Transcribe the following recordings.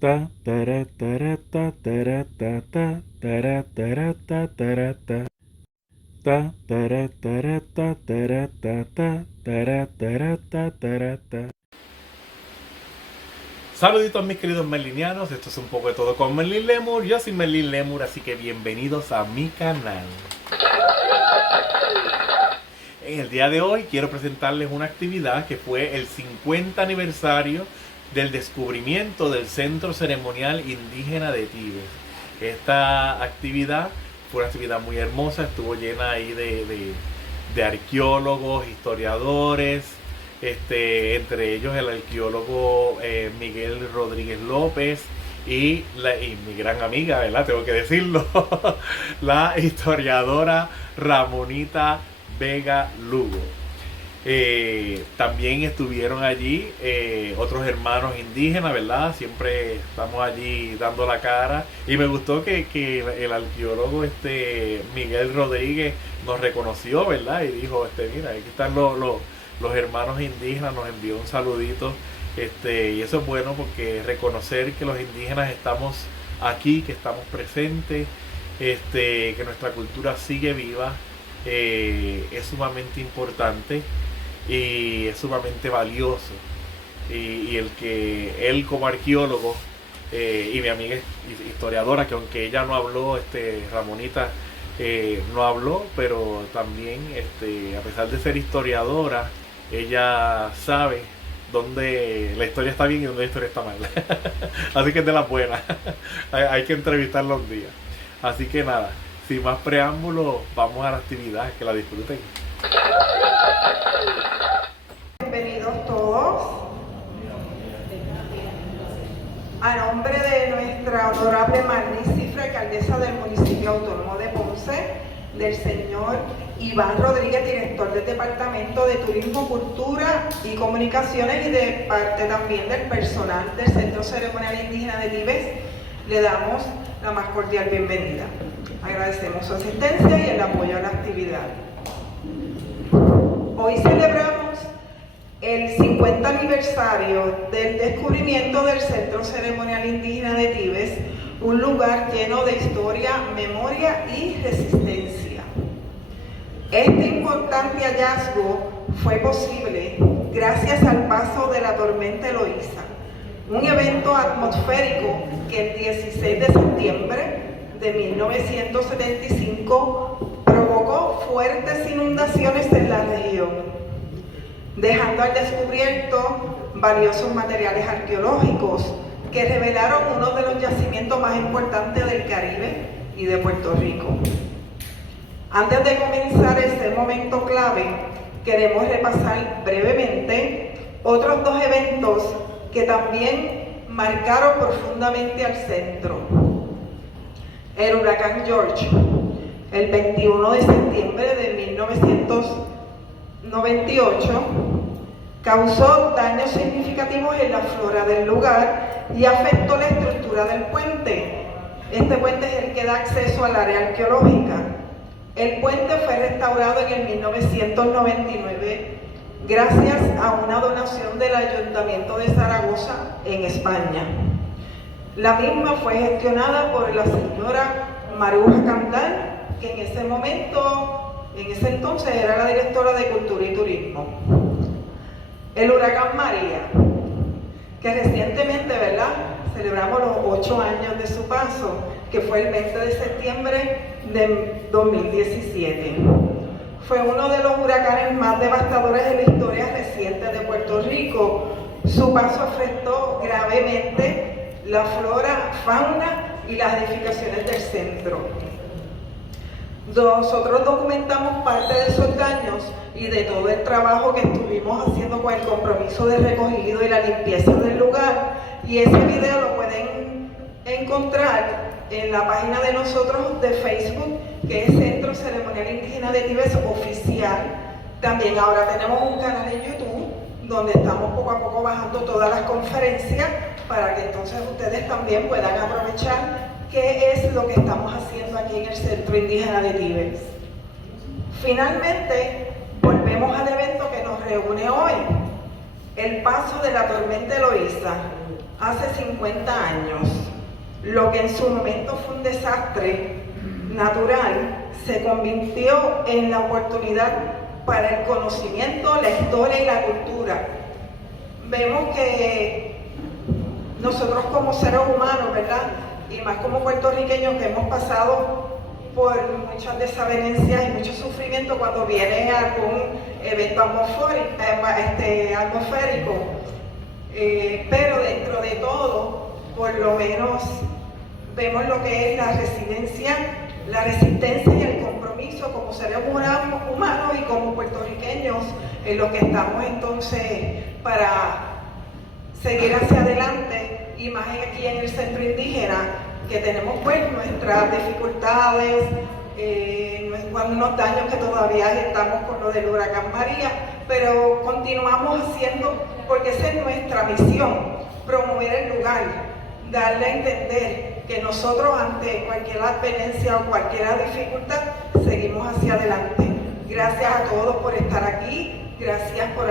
Ta tara tara ta tara ta ta tara tara ta tara ta ta tara tara ta tara ta ta tara tara ta tara ta. Saluditos mis queridos merlinianos, esto es un poco de todo con Merlin Lemur. Yo soy Merlin Lemur, así que bienvenidos a mi canal. En el día de hoy quiero presentarles una actividad que fue el 50 aniversario del descubrimiento del Centro Ceremonial Indígena de Tibes. Esta actividad fue una actividad muy hermosa, estuvo llena ahí de arqueólogos, historiadores, entre ellos el arqueólogo Miguel Rodríguez López y mi gran amiga, ¿verdad? Tengo que decirlo, la historiadora Ramonita Vega Lugo. También estuvieron allí otros hermanos indígenas, ¿verdad? Siempre estamos allí dando la cara. Y me gustó que el arqueólogo Miguel Rodríguez nos reconoció, ¿verdad? Y dijo, mira, aquí están los hermanos indígenas, nos envió un saludito. Y eso es bueno porque reconocer que los indígenas estamos aquí, que estamos presentes, que nuestra cultura sigue viva, es sumamente importante y es sumamente valioso. Y el que él como arqueólogo y mi amiga historiadora, que aunque ella no habló, Ramonita no habló, pero también a pesar de ser historiadora, ella sabe dónde la historia está bien y dónde la historia está mal. Así que es de las buenas. Hay que entrevistarla un día. Así que nada, sin más preámbulos, vamos a la actividad, que la disfruten. Bienvenidos todos. A nombre de nuestra honorable magnífica alcaldesa del municipio autónomo de Ponce, del señor Iván Rodríguez, director del Departamento de Turismo, Cultura y Comunicaciones, y de parte también del personal del Centro Ceremonial Indígena de Tibes, le damos la más cordial bienvenida. Agradecemos su asistencia y el apoyo a la actividad. Hoy celebramos el 50 aniversario del descubrimiento del Centro Ceremonial Indígena de Tibes, un lugar lleno de historia, memoria y resistencia. Este importante hallazgo fue posible gracias al paso de la tormenta Eloísa, un evento atmosférico que el 16 de septiembre de 1975 provocó fuertes inundaciones en la región, dejando al descubierto valiosos materiales arqueológicos que revelaron uno de los yacimientos más importantes del Caribe y de Puerto Rico. Antes de comenzar este momento clave, queremos repasar brevemente otros dos eventos que también marcaron profundamente al centro. El huracán George, el 21 de septiembre de 1998, causó daños significativos en la flora del lugar y afectó la estructura del puente. Este puente es el que da acceso al área arqueológica. El puente fue restaurado en el 1999 gracias a una donación del Ayuntamiento de Zaragoza en España. La misma fue gestionada por la señora Maruja Candal, que en ese entonces era la directora de Cultura y Turismo. El huracán María, que recientemente, ¿verdad?, celebramos los 8 años de su paso, que fue el 20 de septiembre de 2017. Fue uno de los huracanes más devastadores de la historia reciente de Puerto Rico. Su paso afectó gravemente la flora, fauna y las edificaciones del centro. Nosotros documentamos parte de esos daños y de todo el trabajo que estuvimos haciendo con el compromiso de recogido y la limpieza del lugar, y ese video lo pueden encontrar en la página de nosotros de Facebook, que es Centro Ceremonial Indígena de Tibes Oficial. También ahora tenemos un canal en YouTube donde estamos poco a poco bajando todas las conferencias para que entonces ustedes también puedan aprovechar qué es lo que estamos haciendo aquí en el Centro Indígena de Tibes. Finalmente, volvemos al evento que nos reúne hoy, el paso de la tormenta Eloísa. hace 50 años, lo que en su momento fue un desastre natural, se convirtió en la oportunidad para el conocimiento, la historia y la cultura. Vemos que nosotros como seres humanos, ¿verdad? Y más como puertorriqueños que hemos pasado por muchas desavenencias y mucho sufrimiento cuando viene algún evento atmosférico, pero dentro de todo, por lo menos vemos lo que es la resistencia y el compromiso como seres humanos y como puertorriqueños en lo que estamos entonces para seguir hacia adelante, y más aquí en el centro indígena, que tenemos pues nuestras dificultades, unos daños que todavía estamos con lo del huracán María, pero continuamos haciendo, porque esa es nuestra misión, promover el lugar, darle a entender que nosotros ante cualquier advertencia o cualquier dificultad seguimos hacia adelante. Gracias a todos por estar aquí, gracias por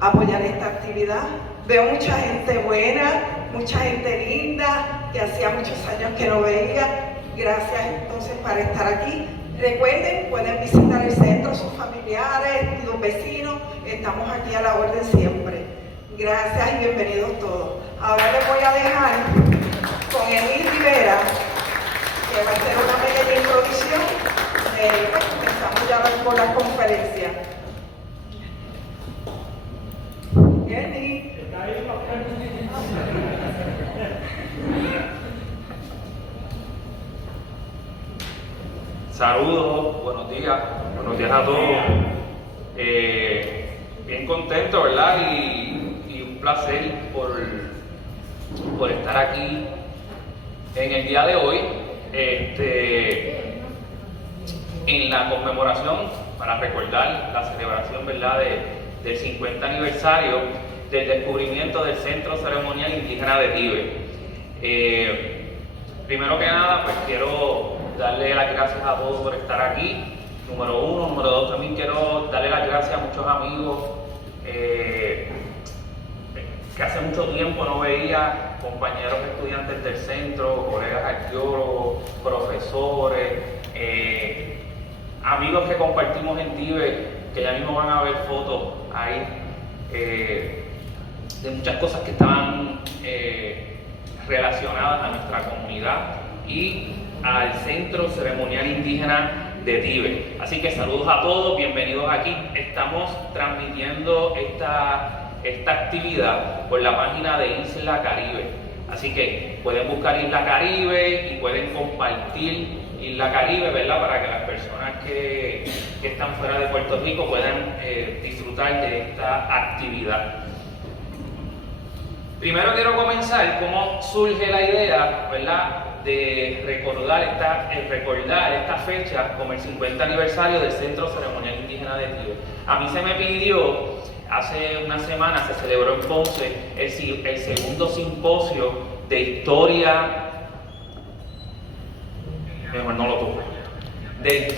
apoyar esta actividad. Veo mucha gente buena, mucha gente linda, que hacía muchos años que no veía. Gracias entonces por estar aquí. Recuerden, pueden visitar el centro, sus familiares, los vecinos, estamos aquí a la orden siempre. Gracias y bienvenidos todos. Ahora les voy a dejar con Emil Rivera, que va a hacer una pequeña introducción. Pues comenzamos ya con la conferencia. Emil. Saludos, buenos días a todos. Bien contento, ¿verdad? Y un placer por estar aquí en el día de hoy, en la conmemoración para recordar la celebración, ¿verdad?, del 50 aniversario del descubrimiento del Centro Ceremonial Indígena de Tíbet. Primero que nada, pues quiero darle las gracias a todos por estar aquí, número uno. Número dos, también quiero darle las gracias a muchos amigos que hace mucho tiempo no veía, compañeros estudiantes del centro, colegas arqueólogos, profesores, amigos que compartimos en Tíbet, que ya mismo van a ver fotos ahí de muchas cosas que estaban relacionadas a nuestra comunidad y al Centro Ceremonial Indígena de Tíbet. Así que saludos a todos, bienvenidos aquí. Estamos transmitiendo esta actividad por la página de Isla Caribe. Así que pueden buscar Isla Caribe y pueden compartir Isla Caribe, ¿verdad?, para que las personas que están fuera de Puerto Rico puedan disfrutar de esta actividad. Primero quiero comenzar cómo surge la idea, ¿verdad?, de recordar esta fecha como el 50 aniversario del Centro Ceremonial Indígena de Tíbet. A mí se me pidió, hace una semana se celebró en Ponce el segundo simposio de historia, mejor no lo toco, el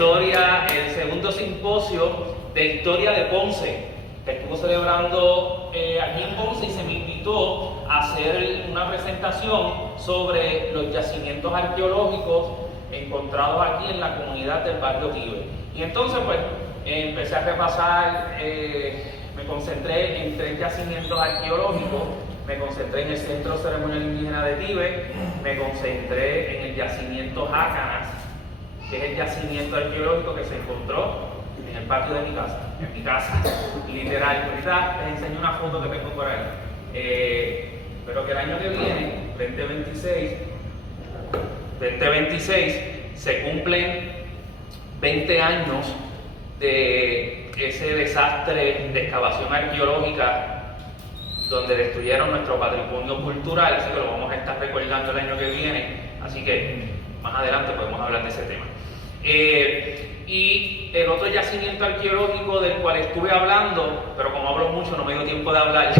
segundo simposio de historia de Ponce, que estuvo celebrando aquí en Ponce, y se me invitó a hacer una presentación sobre los yacimientos arqueológicos encontrados aquí en la comunidad del barrio Tíbet. Y entonces pues empecé a repasar, me concentré en 3 yacimientos arqueológicos, me concentré en el Centro Ceremonial Indígena de Tíbet, me concentré en el yacimiento Jácanas, que es el yacimiento arqueológico que se encontró en el patio de mi casa, literal. Ahorita les enseño una foto que tengo por ahí. Pero que el año que viene, 2026, se cumplen 20 años de ese desastre de excavación arqueológica donde destruyeron nuestro patrimonio cultural, así que lo vamos a estar recordando el año que viene, así que más adelante podemos hablar de ese tema. Y el otro yacimiento arqueológico del cual estuve hablando, pero como hablo mucho no me dio tiempo de hablar,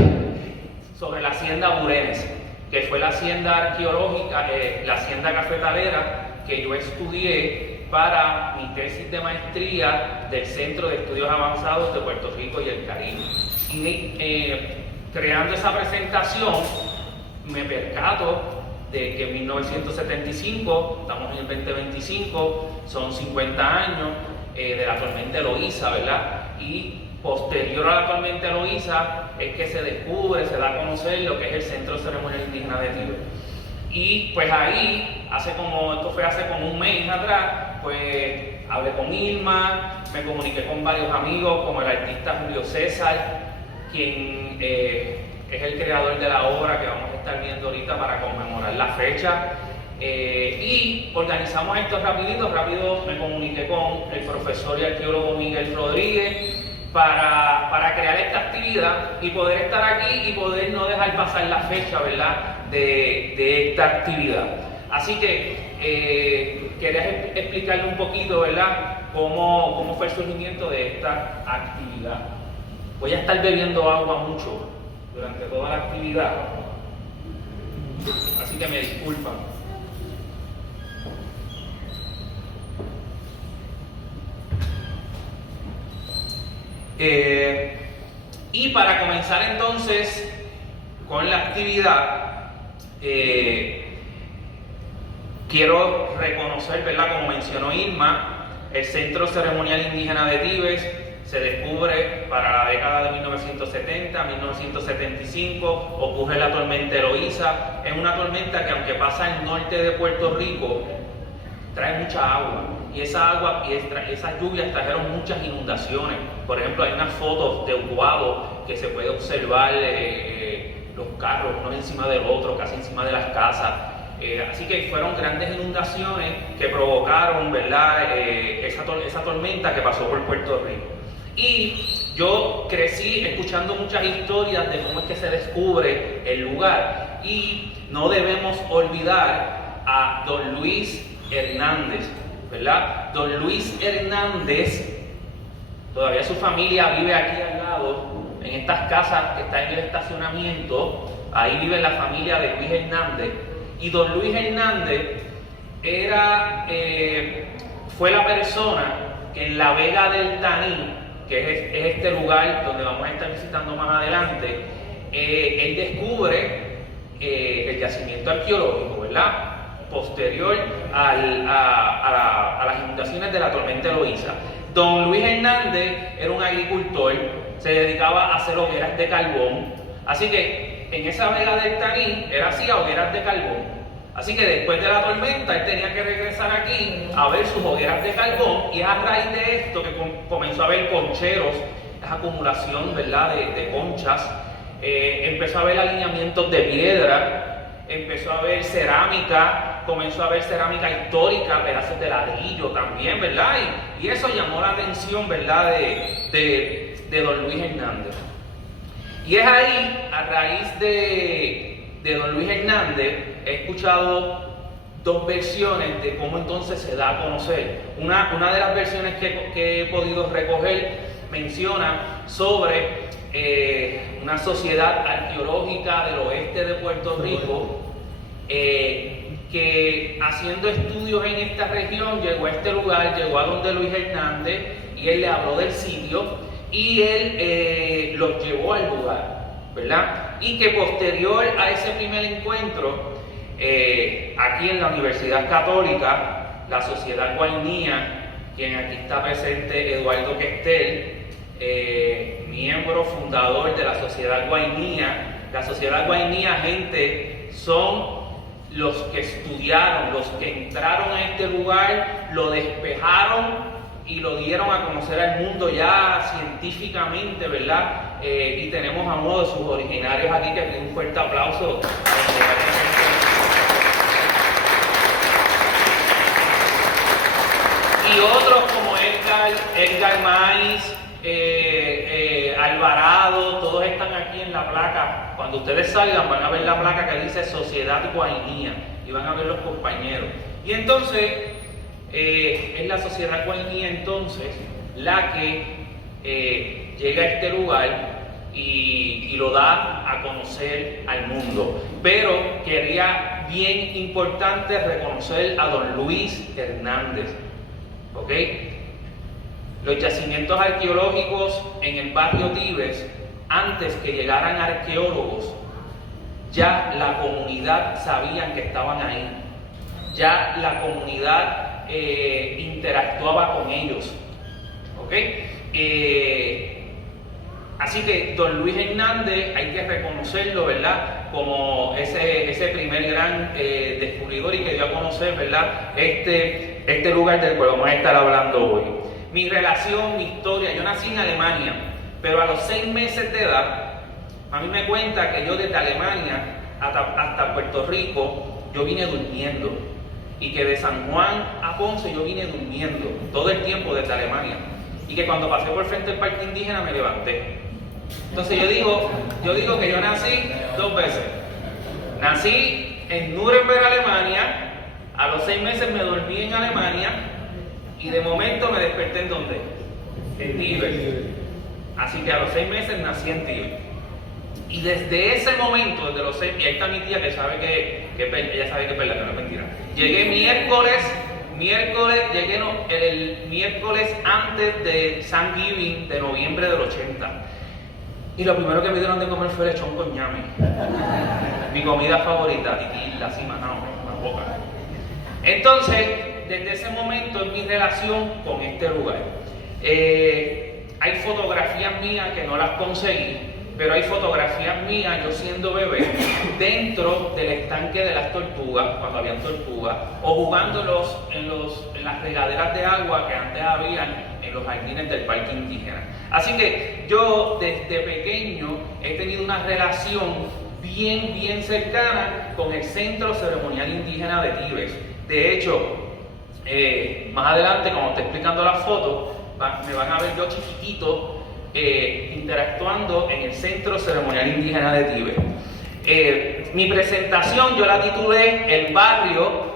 sobre la hacienda Burenes, que fue la hacienda arqueológica, la hacienda cafetalera que yo estudié para mi tesis de maestría del Centro de Estudios Avanzados de Puerto Rico y el Caribe. Y creando esa presentación, me percato de que en 1975, estamos en el 2025, son 50 años de la tormenta Eloísa, ¿verdad? Y posterior a la tormenta Eloísa es que se descubre, se da a conocer lo que es el Centro Ceremonial Indígena de Tíbet. Y pues ahí, esto fue hace como un mes atrás, pues hablé con Irma, me comuniqué con varios amigos, como el artista Julio César, quien es el creador de la obra que vamos a estar viendo ahorita para conmemorar la fecha. Y organizamos esto rápido me comuniqué con el profesor y arqueólogo Miguel Rodríguez para crear esta actividad y poder estar aquí y poder no dejar pasar la fecha, ¿verdad?, de esta actividad. Así que quería explicarle un poquito, ¿verdad?, cómo fue el surgimiento de esta actividad. Voy a estar bebiendo agua mucho durante toda la actividad, así que me disculpan. Y para comenzar entonces con la actividad, quiero reconocer, ¿verdad?, como mencionó Irma, el Centro Ceremonial Indígena de Tíbet se descubre para la década de 1970, 1975, ocurre la tormenta Eloísa. Es una tormenta que, aunque pasa al norte de Puerto Rico, trae mucha agua, y esa agua y esas lluvias trajeron muchas inundaciones. Por ejemplo, hay unas fotos de Utuado que se puede observar los carros uno encima del otro, casi encima de las casas. Así que fueron grandes inundaciones que provocaron, ¿verdad?, esa tormenta que pasó por Puerto Rico. Y yo crecí escuchando muchas historias de cómo es que se descubre el lugar, y no debemos olvidar a don Luis Hernández, ¿verdad? Don Luis Hernández, todavía su familia vive aquí al lado, en estas casas que están en el estacionamiento. Ahí vive la familia de Luis Hernández. Y don Luis Hernández fue la persona que en la Vega del Taní, que es este lugar donde vamos a estar visitando más adelante, él descubre el yacimiento arqueológico, ¿verdad?, posterior a las inundaciones de la tormenta Eloísa. Don Luis Hernández era un agricultor, se dedicaba a hacer hogueras de carbón, así que en esa Vega del Taní él hacía hogueras de carbón. Así que después de la tormenta él tenía que regresar aquí a ver sus hogueras de carbón, y es a raíz de esto que comenzó a ver concheros, esa acumulación, ¿verdad?, de conchas. Empezó a ver alineamientos de piedra, empezó a ver cerámica, comenzó a ver cerámica histórica, pedazos de ladrillo también, ¿verdad? Y eso llamó la atención, ¿verdad?, de don Luis Hernández. Y es ahí, a raíz de don Luis Hernández, he escuchado dos versiones de cómo entonces se da a conocer. Una de las versiones que he podido recoger menciona sobre una sociedad arqueológica del oeste de Puerto Rico que, haciendo estudios en esta región, llegó a este lugar, llegó a donde Luis Hernández, y él le habló del sitio y él los llevó al lugar, ¿verdad? Y que posterior a ese primer encuentro, aquí en la Universidad Católica, la Sociedad Guainía, quien aquí está presente, Eduardo Questel, miembro fundador de la Sociedad Guainía. La Sociedad Guainía, gente, son los que estudiaron, los que entraron a este lugar, lo despejaron y lo dieron a conocer al mundo ya científicamente, ¿verdad? Y tenemos a uno de sus originarios aquí, que tiene un fuerte aplauso. Y otros como Edgar Maiz, Alvarado, todos están aquí en la placa. Cuando ustedes salgan van a ver la placa que dice Sociedad Guainía y van a ver los compañeros. Y entonces es la Sociedad Guainía entonces la que llega a este lugar y lo da a conocer al mundo. Pero quería, bien importante, reconocer a don Luis Hernández, ¿ok? Los yacimientos arqueológicos en el barrio Tíbet, antes que llegaran arqueólogos, ya la comunidad sabían que estaban ahí, ya la comunidad interactuaba con ellos, ¿ok? Así que don Luis Hernández hay que reconocerlo, ¿verdad? Como ese primer gran descubridor y que dio a conocer, ¿verdad? Este lugar del cual vamos a estar hablando hoy. Mi relación, mi historia, yo nací en Alemania, pero a los 6 meses de edad, a mí me cuenta que yo desde Alemania hasta Puerto Rico, yo vine durmiendo. Y que de San Juan a Ponce yo vine durmiendo todo el tiempo desde Alemania. Y que cuando pasé por frente del parque indígena me levanté. Entonces yo digo que yo nací 2 veces. Nací en Nuremberg, Alemania. A los 6 meses me dormí en Alemania. Y de momento me desperté ¿en dónde? En Tíbet. Así que a los 6 meses nací en Tíbet. Y desde ese momento, desde los 6, y ahí está mi tía que sabe que ella sabe que es verdad, que no es mentira. Llegué llegué el miércoles antes de Thanksgiving de noviembre del 80. Y lo primero que me dieron de comer fue lechón con ñame. Mi comida favorita, tiquila, así, más boca. Entonces, desde ese momento es mi relación con este lugar. Hay fotografías mías que no las conseguí, pero hay fotografías mías yo siendo bebé dentro del estanque de las tortugas, cuando habían tortugas, o jugando en las regaderas de agua que antes habían en los jardines del parque indígena. Así que yo desde pequeño he tenido una relación bien cercana con el Centro Ceremonial Indígena de Tíbet. De hecho, más adelante, cuando esté explicando las fotos, me van a ver yo chiquitito interactuando en el Centro Ceremonial Indígena de Tíbet. Mi presentación yo la titulé El barrio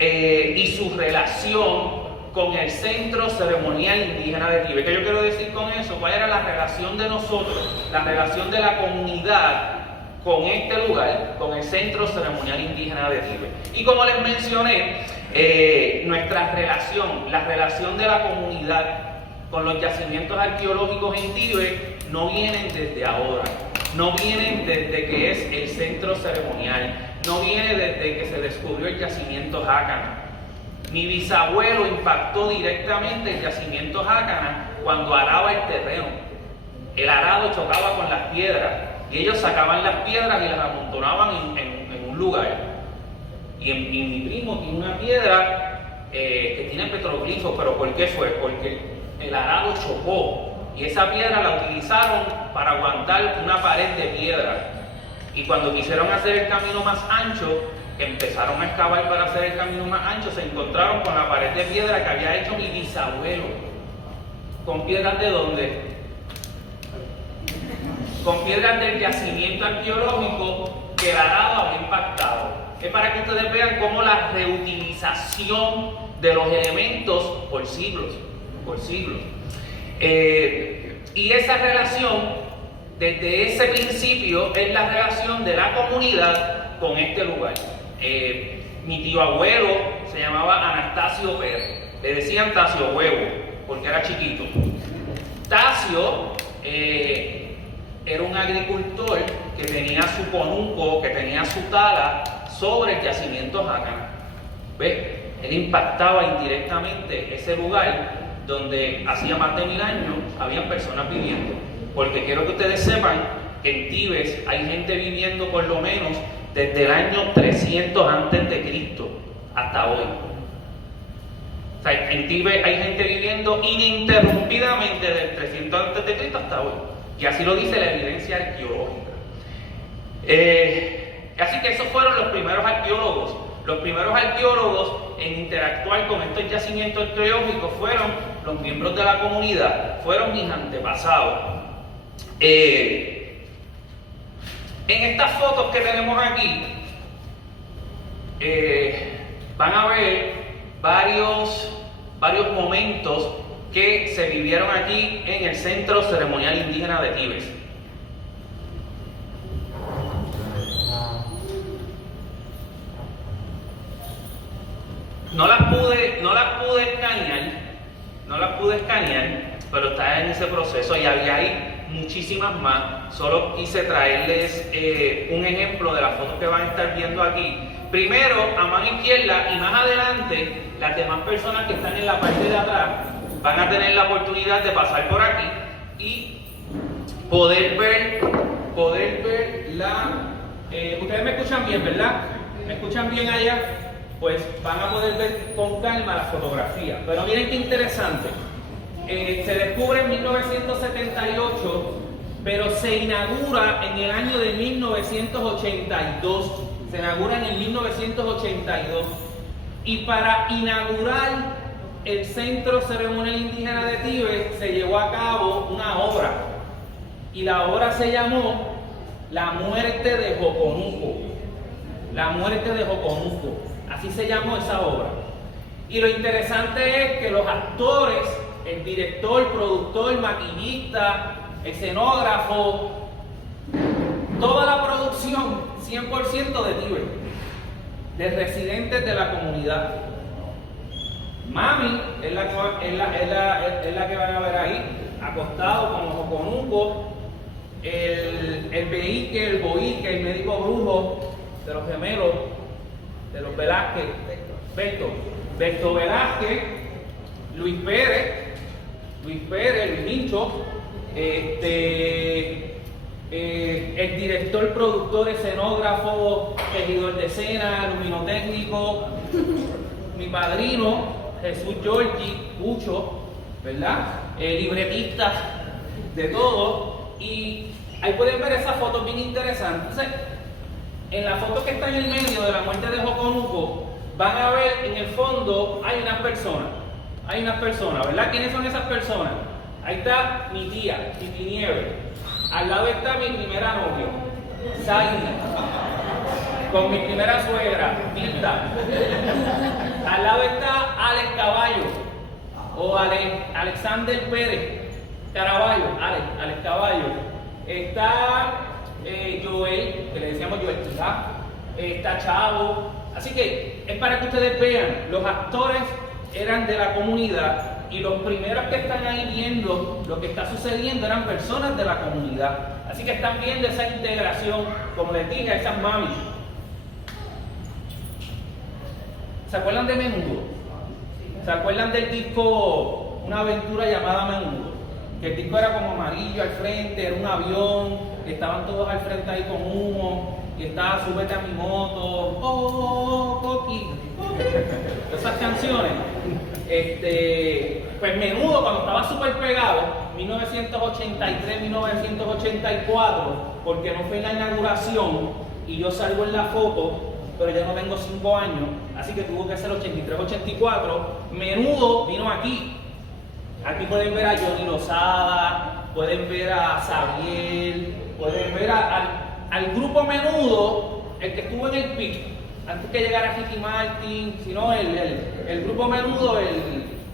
y su relación con el Centro Ceremonial Indígena de Tíbet. ¿Qué yo quiero decir con eso? ¿Cuál era la relación de nosotros, la relación de la comunidad con este lugar, con el Centro Ceremonial Indígena de Tíbet? Y como les mencioné, nuestra relación, la relación de la comunidad con los yacimientos arqueológicos en Tíbet no vienen desde ahora, no vienen desde que es el centro ceremonial, no viene desde que se descubrió el yacimiento Jácana. Mi bisabuelo impactó directamente el yacimiento Jácana cuando araba el terreno. El arado chocaba con las piedras y ellos sacaban las piedras y las amontonaban en un lugar. Y mi primo tiene una piedra que tiene petroglifos, pero ¿por qué fue? Porque el arado chocó y esa piedra la utilizaron para aguantar una pared de piedra. Y cuando quisieron hacer el camino más ancho, empezaron a excavar para hacer el camino más ancho, se encontraron con la pared de piedra que había hecho mi bisabuelo. ¿Con piedras de dónde? Con piedras del yacimiento arqueológico que el arado había impactado. Es para que ustedes vean cómo la reutilización de los elementos por siglos. Y esa relación, desde ese principio, es la relación de la comunidad con este lugar. Mi tío abuelo se llamaba Anastasio Pérez, le decían Tasio Huevo, porque era chiquito. Tasio era un agricultor que tenía su conuco, que tenía su tala sobre el yacimiento Jácana. ¿Ves? Él impactaba indirectamente ese lugar donde hacía más de 1000 años habían personas viviendo. Porque quiero que ustedes sepan que en Tíbet hay gente viviendo por lo menos desde el año 300 antes de Cristo hasta hoy. O sea, en Tíbet hay gente viviendo ininterrumpidamente del 300 antes de Cristo hasta hoy. Y así lo dice la evidencia arqueológica. Así que esos fueron los primeros arqueólogos. Los primeros arqueólogos en interactuar con estos yacimientos arqueológicos fueron los miembros de la comunidad, fueron mis antepasados. En estas fotos que tenemos aquí, van a ver varios momentos que se vivieron aquí en el Centro Ceremonial Indígena de Tíbet. No las pude escanear, pero está en ese proceso y había ahí muchísimas más. Solo quise traerles un ejemplo de las fotos que van a estar viendo aquí. Primero, a mano izquierda y más adelante, las demás personas que están en la parte de atrás van a tener la oportunidad de pasar por aquí y poder ver la... ustedes me escuchan bien, ¿verdad? ¿Me escuchan bien allá? Pues van a poder ver con calma la fotografía. Pero miren qué interesante. Se descubre en 1978, pero se inaugura en el año de 1982. Se inaugura en el 1982. Y para inaugurar el Centro Ceremonial Indígena de Tíbet se llevó a cabo una obra. Y la obra se llamó La Muerte de Joconuco. La Muerte de Joconuco. Así se llamó esa obra. Y lo interesante es que los actores, el director, productor, maquillista, escenógrafo, toda la producción 100% de Tíbet, de residentes de la comunidad. Mami es la que van a ver ahí, acostado con los Joconuco, el Boique, el médico brujo de los gemelos, de los Velázquez, Beto Velázquez, Luis Pérez, Luis Mincho, el director, productor, escenógrafo, regidor de escena, luminotécnico, mi padrino, Jesús Giorgi, Pucho, ¿verdad? Libretista, de todo. Y ahí pueden ver esas fotos bien interesantes. Entonces, en la foto que está en el medio de la muerte de Joconuco, van a ver en el fondo hay unas personas, ¿verdad? ¿Quiénes son esas personas? Ahí está mi tía, Titi Nieves. Al lado está mi primera novia, Zaina, con mi primera suegra, Milta. Al lado está Alex Caballo, o Alexander Pérez Caraballo, Alex Caballo. Está Joel, que le decíamos Joel Quijá, está Chavo. Así que es para que ustedes vean, los actores eran de la comunidad y los primeros que están ahí viendo lo que está sucediendo eran personas de la comunidad. Así que están viendo esa integración, como les dije, a esas mamis. ¿Se acuerdan de Menudo? ¿Se acuerdan del disco Una Aventura Llamada Menudo? Que el disco era como amarillo al frente, era un avión, estaban todos al frente ahí con humo, y estaba Súbete a mi moto, oh, Coqui, esas canciones. Pues Menudo, cuando estaba súper pegado, 1983, 1984, porque no fue la inauguración y yo salgo en la foto, pero ya no tengo 5 años, así que tuvo que ser 83, 84. Menudo vino aquí. Aquí pueden ver a Johnny Lozada, pueden ver a Xavier, pueden ver al grupo Menudo, el que estuvo en el pic, antes que llegara Ricky Martin, sino el grupo Menudo,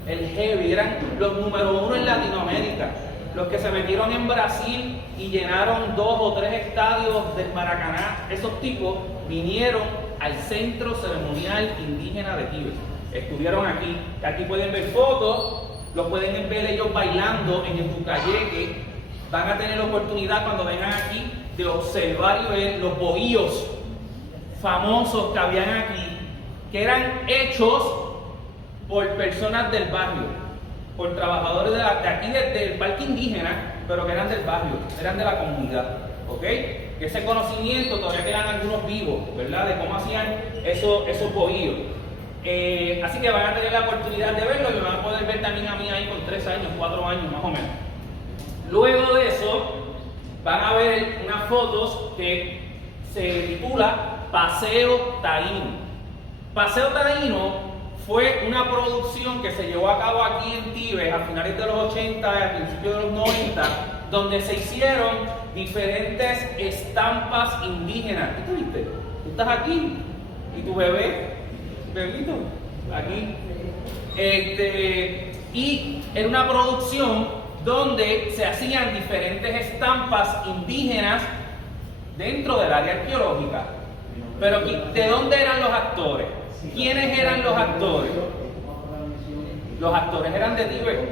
el heavy, eran los número 1 en Latinoamérica, los que se metieron en Brasil y llenaron 2 o 3 estadios del Maracaná. Esos tipos vinieron al Centro Ceremonial Indígena de Tíbet, estuvieron aquí. Aquí pueden ver fotos, los pueden ver ellos bailando en el Tucayeque. Van a tener la oportunidad cuando vengan aquí de observar y ver los bohíos famosos que habían aquí, que eran hechos por personas del barrio, por trabajadores de aquí del parque indígena, pero que eran del barrio, eran de la comunidad, ¿ok? Ese conocimiento todavía quedan algunos vivos, ¿verdad? De cómo hacían esos bohíos. Así que van a tener la oportunidad de verlo y me van a poder ver también a mí ahí con 3 años, 4 años más o menos. Luego de eso, van a ver unas fotos que se titula Paseo Taíno. Paseo Taíno fue una producción que se llevó a cabo aquí en Tíbet a finales de los 80 y a principios de los 90, donde se hicieron diferentes estampas indígenas. ¿Qué tú viste? Tú estás aquí y tu bebito, aquí. Y era una producción donde se hacían diferentes estampas indígenas dentro del área arqueológica. Pero ¿de dónde eran los actores? ¿Quiénes eran los actores? Los actores eran de Tíbet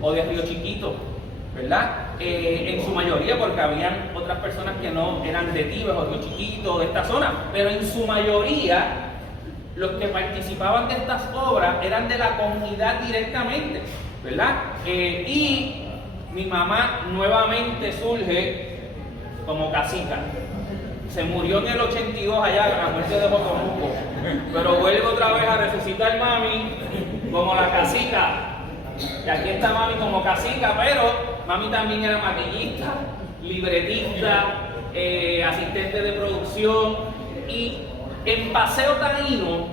o de Río Chiquito. ¿verdad? En su mayoría, porque habían otras personas que no eran de Tibes o de Chiquito, de esta zona, pero en su mayoría los que participaban de estas obras eran de la comunidad directamente, ¿verdad? Y mi mamá nuevamente surge como cacica. Se murió en el 82 allá, en la muerte de Jocomuco, pero vuelve otra vez a resucitar mami como la cacica. Y aquí está mami como cacica, pero mami también era maquillista, libretista, asistente de producción. Y en Paseo Taíno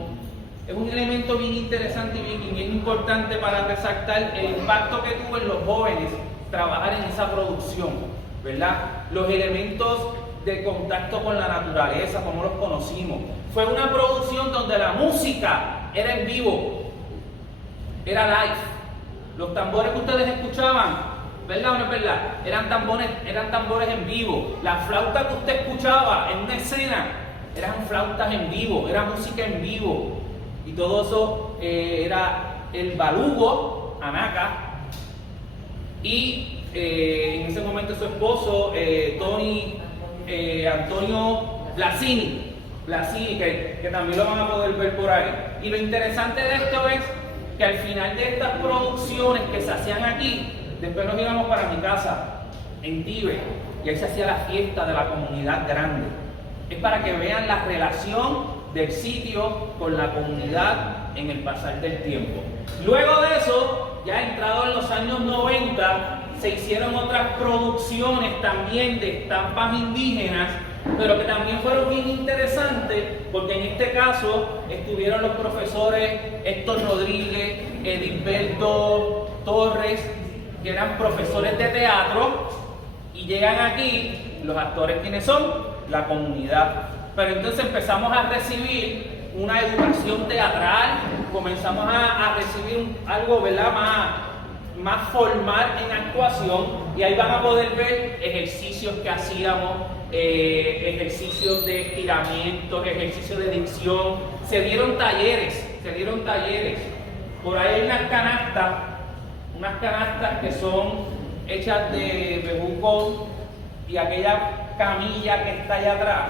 es un elemento bien interesante y bien importante para resaltar el impacto que tuvo en los jóvenes trabajar en esa producción, ¿verdad? Los elementos de contacto con la naturaleza, como los conocimos. Fue una producción donde la música era en vivo, era live. Los tambores que ustedes escuchaban, ¿verdad o no es verdad? Eran tambores en vivo. La flauta que usted escuchaba en una escena eran flautas en vivo, era música en vivo. Y todo eso era el balugo, Anaca, y en ese momento su esposo, Antonio Blasini, que también lo van a poder ver por ahí. Y lo interesante de esto es que al final de estas producciones que se hacían aquí, después nos íbamos para mi casa, en Tibes, y ahí se hacía la fiesta de la comunidad grande. Es para que vean la relación del sitio con la comunidad en el pasar del tiempo. Luego de eso, ya entrado en los años 90, se hicieron otras producciones también de estampas indígenas, pero que también fueron bien interesantes, porque en este caso estuvieron los profesores Héctor Rodríguez, Edilberto Torres, que eran profesores de teatro, y llegan aquí, los actores ¿quiénes son? La comunidad. Pero entonces empezamos a recibir una educación teatral, comenzamos a recibir algo, ¿verdad?, más formal en actuación, y ahí van a poder ver ejercicios que hacíamos, ejercicios de estiramiento, ejercicios de dicción. Se dieron talleres. Por ahí hay unas canastas que son hechas de bejuco, y aquella camilla que está allá atrás,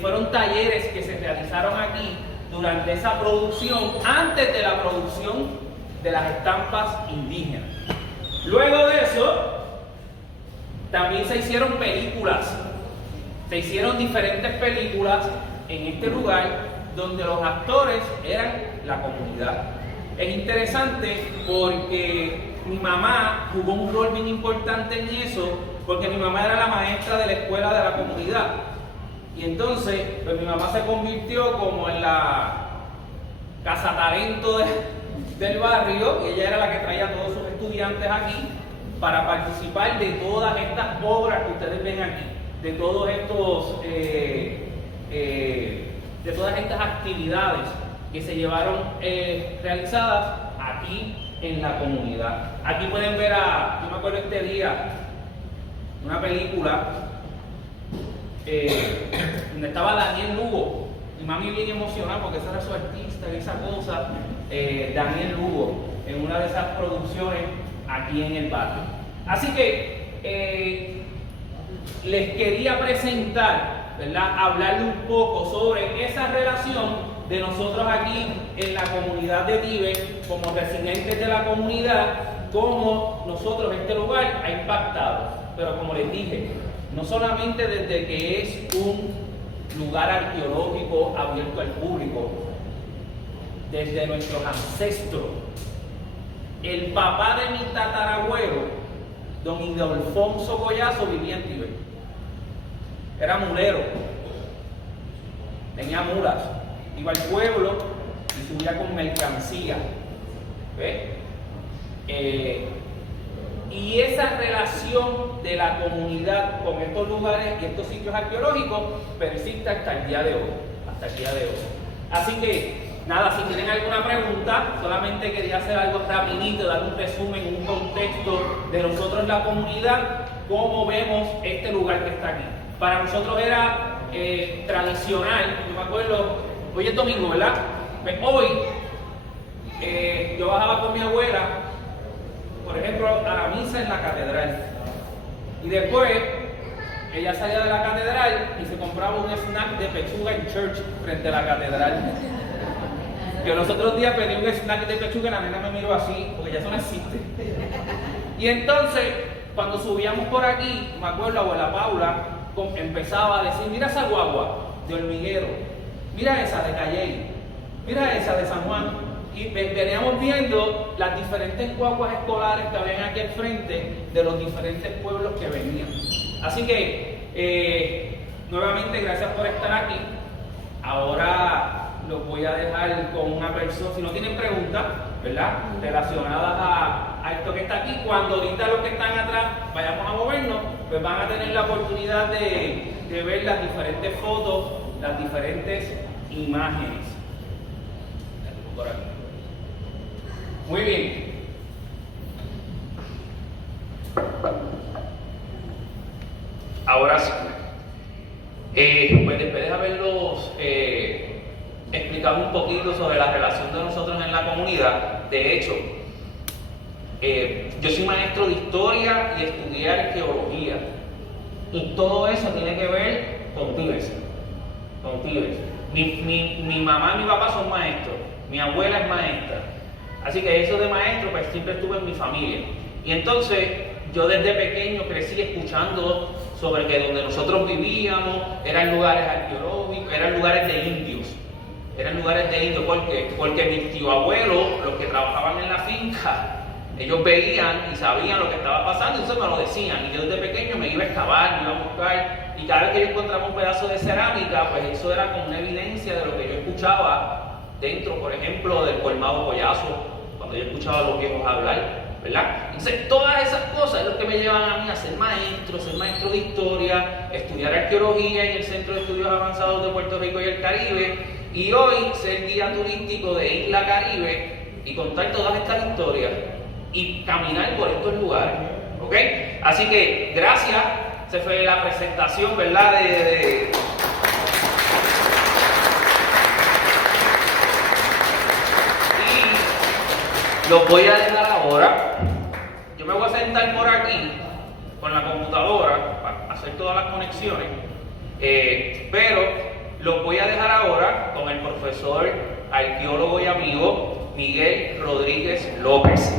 fueron talleres que se realizaron aquí durante esa producción, antes de la producción de las estampas indígenas. Luego de eso, también se hicieron películas, se hicieron diferentes películas en este lugar, donde los actores eran la comunidad. Es interesante porque mi mamá jugó un rol bien importante en eso, porque mi mamá era la maestra de la escuela de la comunidad. Y entonces, pues mi mamá se convirtió como en la cazatalento del barrio, y ella era la que traía a todos sus estudiantes aquí para participar de todas estas obras que ustedes ven aquí, de todos estos, de todas estas actividades que se llevaron realizadas aquí en la comunidad. Aquí pueden ver yo me acuerdo este día, una película donde estaba Daniel Lugo, y mami bien emocionada porque ese era su artista y esa cosa, Daniel Lugo, en una de esas producciones aquí en el barrio. Así que les quería presentar, ¿verdad?, hablarle un poco sobre esa relación de nosotros aquí en la comunidad de Tibes, como residentes de la comunidad, cómo nosotros este lugar ha impactado. Pero como les dije, no solamente desde que es un lugar arqueológico abierto al público, desde nuestros ancestros. El papá de mi tatarabuelo, don Ildefonso Collazo, vivía en Tibes. Era mulero, tenía mulas, iba al pueblo y subía con mercancía. ¿Ves? Y esa relación de la comunidad con estos lugares y estos sitios arqueológicos persiste hasta el día de hoy. Así que, nada, si tienen alguna pregunta, solamente quería hacer algo rapidito, dar un resumen, un contexto de nosotros la comunidad, cómo vemos este lugar que está aquí. Para nosotros era tradicional, yo me acuerdo, hoy es domingo, ¿verdad? Pues hoy yo bajaba con mi abuela por ejemplo, a la misa en la catedral. Y después, ella salía de la catedral y se compraba un snack de pechuga en church frente a la catedral. Yo los otros días pedí un snack de pechuga y la nena me miró así, porque ya eso no existe. Y entonces, cuando subíamos por aquí, me acuerdo, la abuela Paula empezaba a decir, mira esa guagua de Hormiguero, mira esa de Calley, mira esa de San Juan. Y veníamos viendo las diferentes guaguas escolares que habían aquí al frente de los diferentes pueblos que venían. Así que, nuevamente, gracias por estar aquí. Ahora los voy a dejar con una persona, si no tienen preguntas, ¿verdad?, relacionadas a esto que está aquí, cuando ahorita los que están atrás vayamos a movernos, pues van a tener la oportunidad de ver las diferentes fotos, las diferentes imágenes. Por aquí. Muy bien. Ahora sí. Pues después de haberlos explicado un poquito sobre la relación de nosotros en la comunidad, de hecho, yo soy maestro de historia y estudié arqueología. Y todo eso tiene que ver con Tíbes. Con Tíbes. Mi mamá y mi papá son maestros. Mi abuela es maestra. Así que eso de maestro, pues siempre estuve en mi familia. Y entonces, yo desde pequeño crecí escuchando sobre que donde nosotros vivíamos eran lugares arqueológicos, eran lugares de indios. Eran lugares de indios, porque mis tíos abuelos, los que trabajaban en la finca, ellos veían y sabían lo que estaba pasando y eso me lo decían. Y yo desde pequeño me iba a excavar, me iba a buscar. Y cada vez que yo encontraba un pedazo de cerámica, pues eso era como una evidencia de lo que yo escuchaba dentro, por ejemplo, del colmado Collazo, cuando yo escuchaba a los viejos hablar, ¿verdad? Entonces, todas esas cosas es lo que me llevan a mí a ser maestro de historia, estudiar arqueología en el Centro de Estudios Avanzados de Puerto Rico y el Caribe, y hoy ser guía turístico de Isla Caribe y contar todas estas historias y caminar por estos lugares, ¿ok? Así que, gracias. Se fue la presentación, ¿verdad? Y los voy a dejar ahora. Yo me voy a sentar por aquí con la computadora para hacer todas las conexiones, pero los voy a dejar ahora con el profesor, arqueólogo y amigo Miguel Rodríguez López.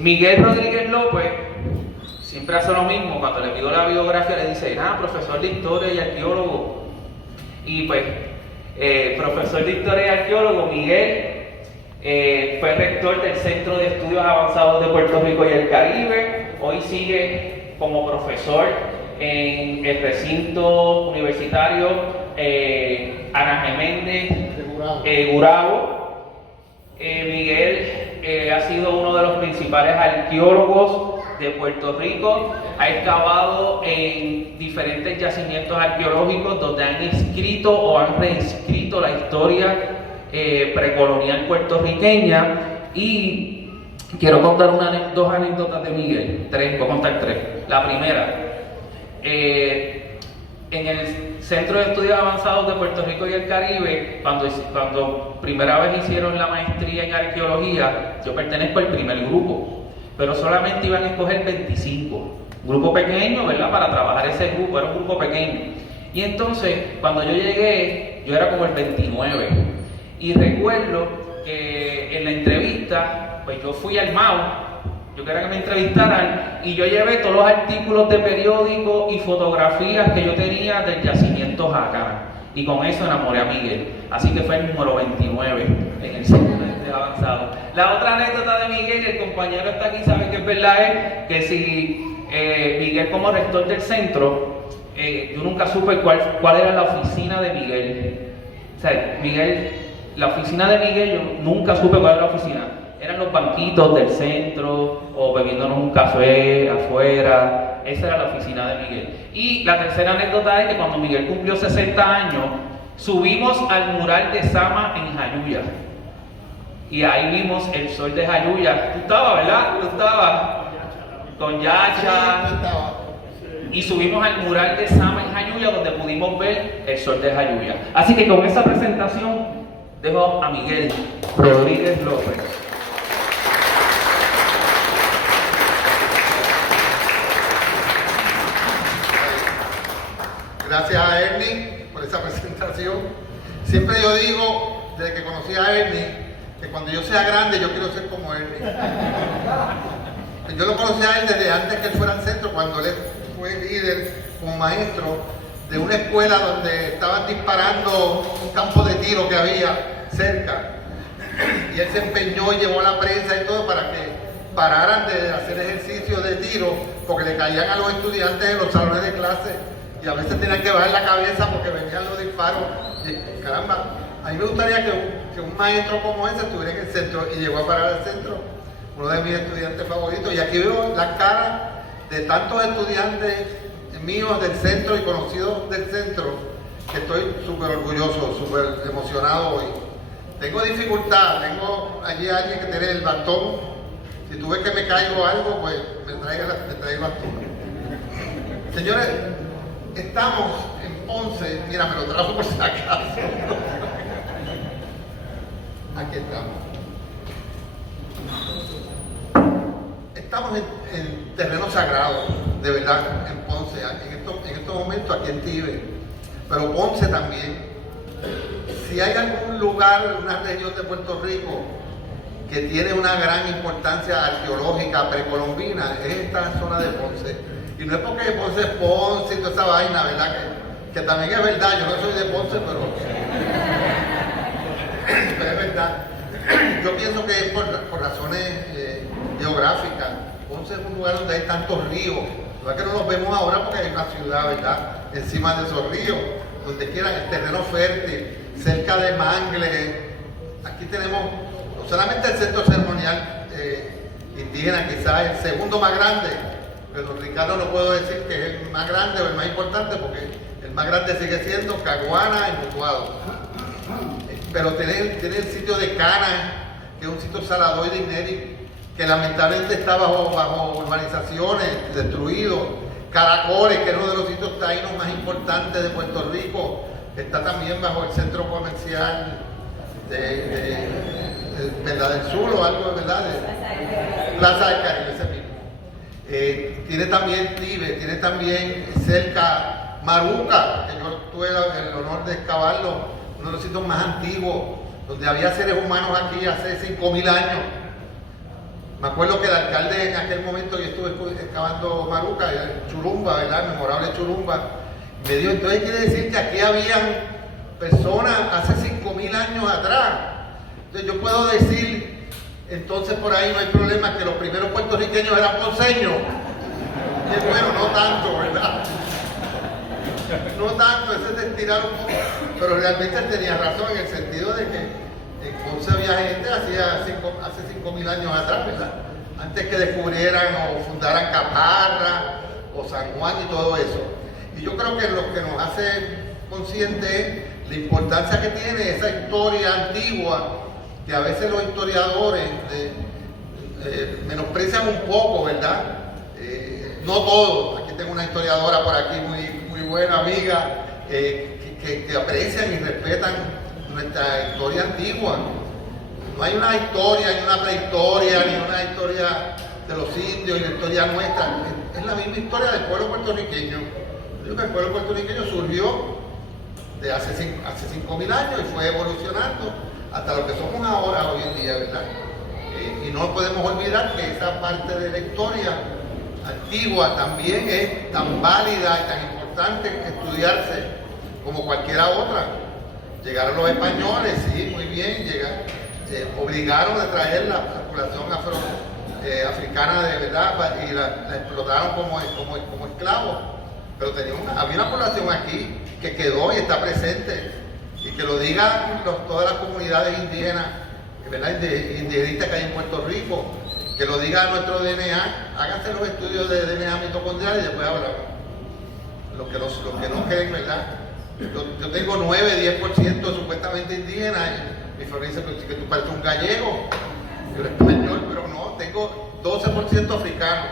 Miguel Rodríguez López siempre hace lo mismo. Cuando le pido la biografía le dice, profesor de historia y arqueólogo. Y pues, profesor de historia y arqueólogo, Miguel fue rector del Centro de Estudios Avanzados de Puerto Rico y el Caribe. Hoy sigue como profesor en el recinto universitario Ana Geméndez Gurabo. Miguel ha sido uno de los principales arqueólogos de Puerto Rico, ha excavado en diferentes yacimientos arqueológicos donde han escrito o han reescrito la historia precolonial puertorriqueña. Y quiero contar dos anécdotas de Miguel, voy a contar tres. La primera, en el Centro de Estudios Avanzados de Puerto Rico y el Caribe, cuando primera vez hicieron la maestría en arqueología, yo pertenezco al primer grupo, pero solamente iban a escoger 25, un grupo pequeño, ¿verdad?, para trabajar ese grupo, era un grupo pequeño. Y entonces, cuando yo llegué, yo era como el 29, y recuerdo que en la entrevista, pues yo fui al MAU, yo quería que me entrevistaran, y yo llevé todos los artículos de periódico y fotografías que yo tenía del yacimiento Jácara, y con eso enamoré a Miguel. Así que fue el número 29 en el Centro de Estudios Avanzados. La otra anécdota de Miguel, el compañero está aquí, sabe que es verdad, es que si Miguel como rector del centro, yo nunca supe cuál era la oficina de Miguel. O sea, la oficina de Miguel, yo nunca supe cuál era la oficina. Eran los banquitos del centro, o bebiéndonos un café afuera. Esa era la oficina de Miguel. Y la tercera anécdota es que cuando Miguel cumplió 60 años, subimos al mural de Sama en Jayuya. Y ahí vimos el sol de Jayuya. Tú estabas, ¿verdad? Tú estabas con Yacha. Y subimos al mural de Sama en Jayuya, donde pudimos ver el sol de Jayuya. Así que con esa presentación dejo a Miguel Rodríguez López. organización. Siempre yo digo, desde que conocí a Ernie, que cuando yo sea grande yo quiero ser como Ernie. Yo lo conocí a él desde antes que él fuera al centro, cuando él fue líder como maestro de una escuela donde estaban disparando un campo de tiro que había cerca. Y él se empeñó y llevó a la prensa y todo para que pararan de hacer ejercicios de tiro, porque le caían a los estudiantes en los salones de clase y a veces tenían que bajar la cabeza porque venían los disparos. Y, caramba, a mí me gustaría que un maestro como ese estuviera en el centro, y llegó a parar al centro, uno de mis estudiantes favoritos. Y aquí veo la cara de tantos estudiantes míos del centro y conocidos del centro, que estoy súper orgulloso, súper emocionado hoy. Tengo dificultad, tengo allí a alguien que tiene el bastón. Si tú ves que me caigo algo, pues me trae el bastón. Señores, estamos en Ponce. Mira, me lo trajo por si acaso. Aquí estamos. Estamos en terreno sagrado, de verdad, en Ponce, en estos momentos aquí en Tíbet, pero Ponce también. Si hay algún lugar, una región de Puerto Rico que tiene una gran importancia arqueológica precolombina, es esta zona de Ponce. Y no es porque Ponce es Ponce y toda esa vaina, ¿verdad? Que también es verdad, yo no soy de Ponce, pero es verdad. Yo pienso que es por razones geográficas. Ponce es un lugar donde hay tantos ríos. No es que no los vemos ahora porque hay una ciudad, ¿verdad?, encima de esos ríos, donde quieran, el terreno fértil, cerca de mangles. Aquí tenemos no solamente el centro ceremonial indígena, quizás el segundo más grande, pero Ricardo no puedo decir que es el más grande o el más importante, porque el más grande sigue siendo Caguana y Mutuado. Pero tiene el sitio de Cana, que es un sitio saladoide ineri, que lamentablemente está bajo urbanizaciones, destruido. Caracoles, que es uno de los sitios taínos más importantes de Puerto Rico, está también bajo el centro comercial del Sur o algo, ¿verdad? Plaza del Caribe, ese mismo. Tiene también Tíbet, tiene también cerca Maruca, que yo tuve el honor de excavarlo, uno de los sitios más antiguos, donde había seres humanos aquí hace 5.000 años. Me acuerdo que el alcalde en aquel momento, yo estuve excavando Maruca, Churumba, ¿verdad? El memorable Churumba, me dijo, entonces quiere decir que aquí habían personas hace 5.000 años atrás. Entonces yo puedo decir, entonces por ahí no hay problema, que los primeros puertorriqueños eran ponceños. Y bueno, no tanto, ¿verdad? No tanto, ese es estirar un poco, pero realmente él tenía razón en el sentido de que en Ponce había gente hace 5.000 años atrás, ¿verdad? Antes que descubrieran o fundaran Caparra o San Juan y todo eso. Y yo creo que lo que nos hace conscientes es la importancia que tiene esa historia antigua, que a veces los historiadores menosprecian un poco, ¿verdad? No todos. Aquí tengo una historiadora por aquí muy buena amiga, que aprecian y respetan nuestra historia antigua. No hay una historia, ni una prehistoria, ni una historia de los indios y la historia nuestra. Es la misma historia del pueblo puertorriqueño. Yo digo que el pueblo puertorriqueño surgió de hace 5.000 años y fue evolucionando hasta lo que somos ahora, hoy en día, ¿verdad? Y no podemos olvidar que esa parte de la historia antigua también es tan válida y tan importante estudiarse como cualquiera otra. Llegaron los españoles, sí, muy bien, obligaron a traer la población africana de verdad y la explotaron como esclavos, pero había una población aquí que quedó y está presente, y que lo digan todas las comunidades indígenas, ¿verdad?, indigenistas que hay en Puerto Rico, que lo diga nuestro DNA. Háganse los estudios de DNA mitocondrial y después hablamos. Los que no creen, ¿verdad? Yo tengo 9-10% supuestamente indígenas. Mi familia dice que tú pareces un gallego, yo era español, pero no, tengo 12% africano,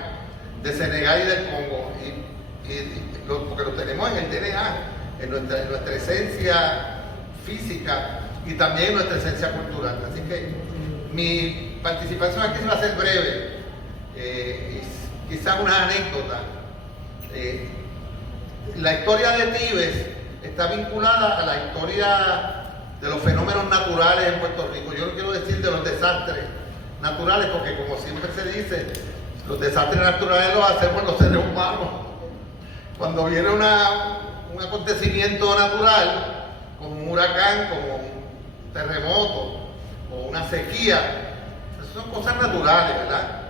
de Senegal y del Congo, porque lo tenemos en el DNA, en nuestra esencia física y también en nuestra esencia cultural. Así que mi participación aquí va a ser breve, quizás una anécdota. La historia de Tíbet está vinculada a la historia de los fenómenos naturales en Puerto Rico. Yo no quiero decir de los desastres naturales, porque como siempre se dice, los desastres naturales los hacemos los seres humanos. Cuando viene un acontecimiento natural, como un huracán, como un terremoto o una sequía, esas son cosas naturales, ¿verdad?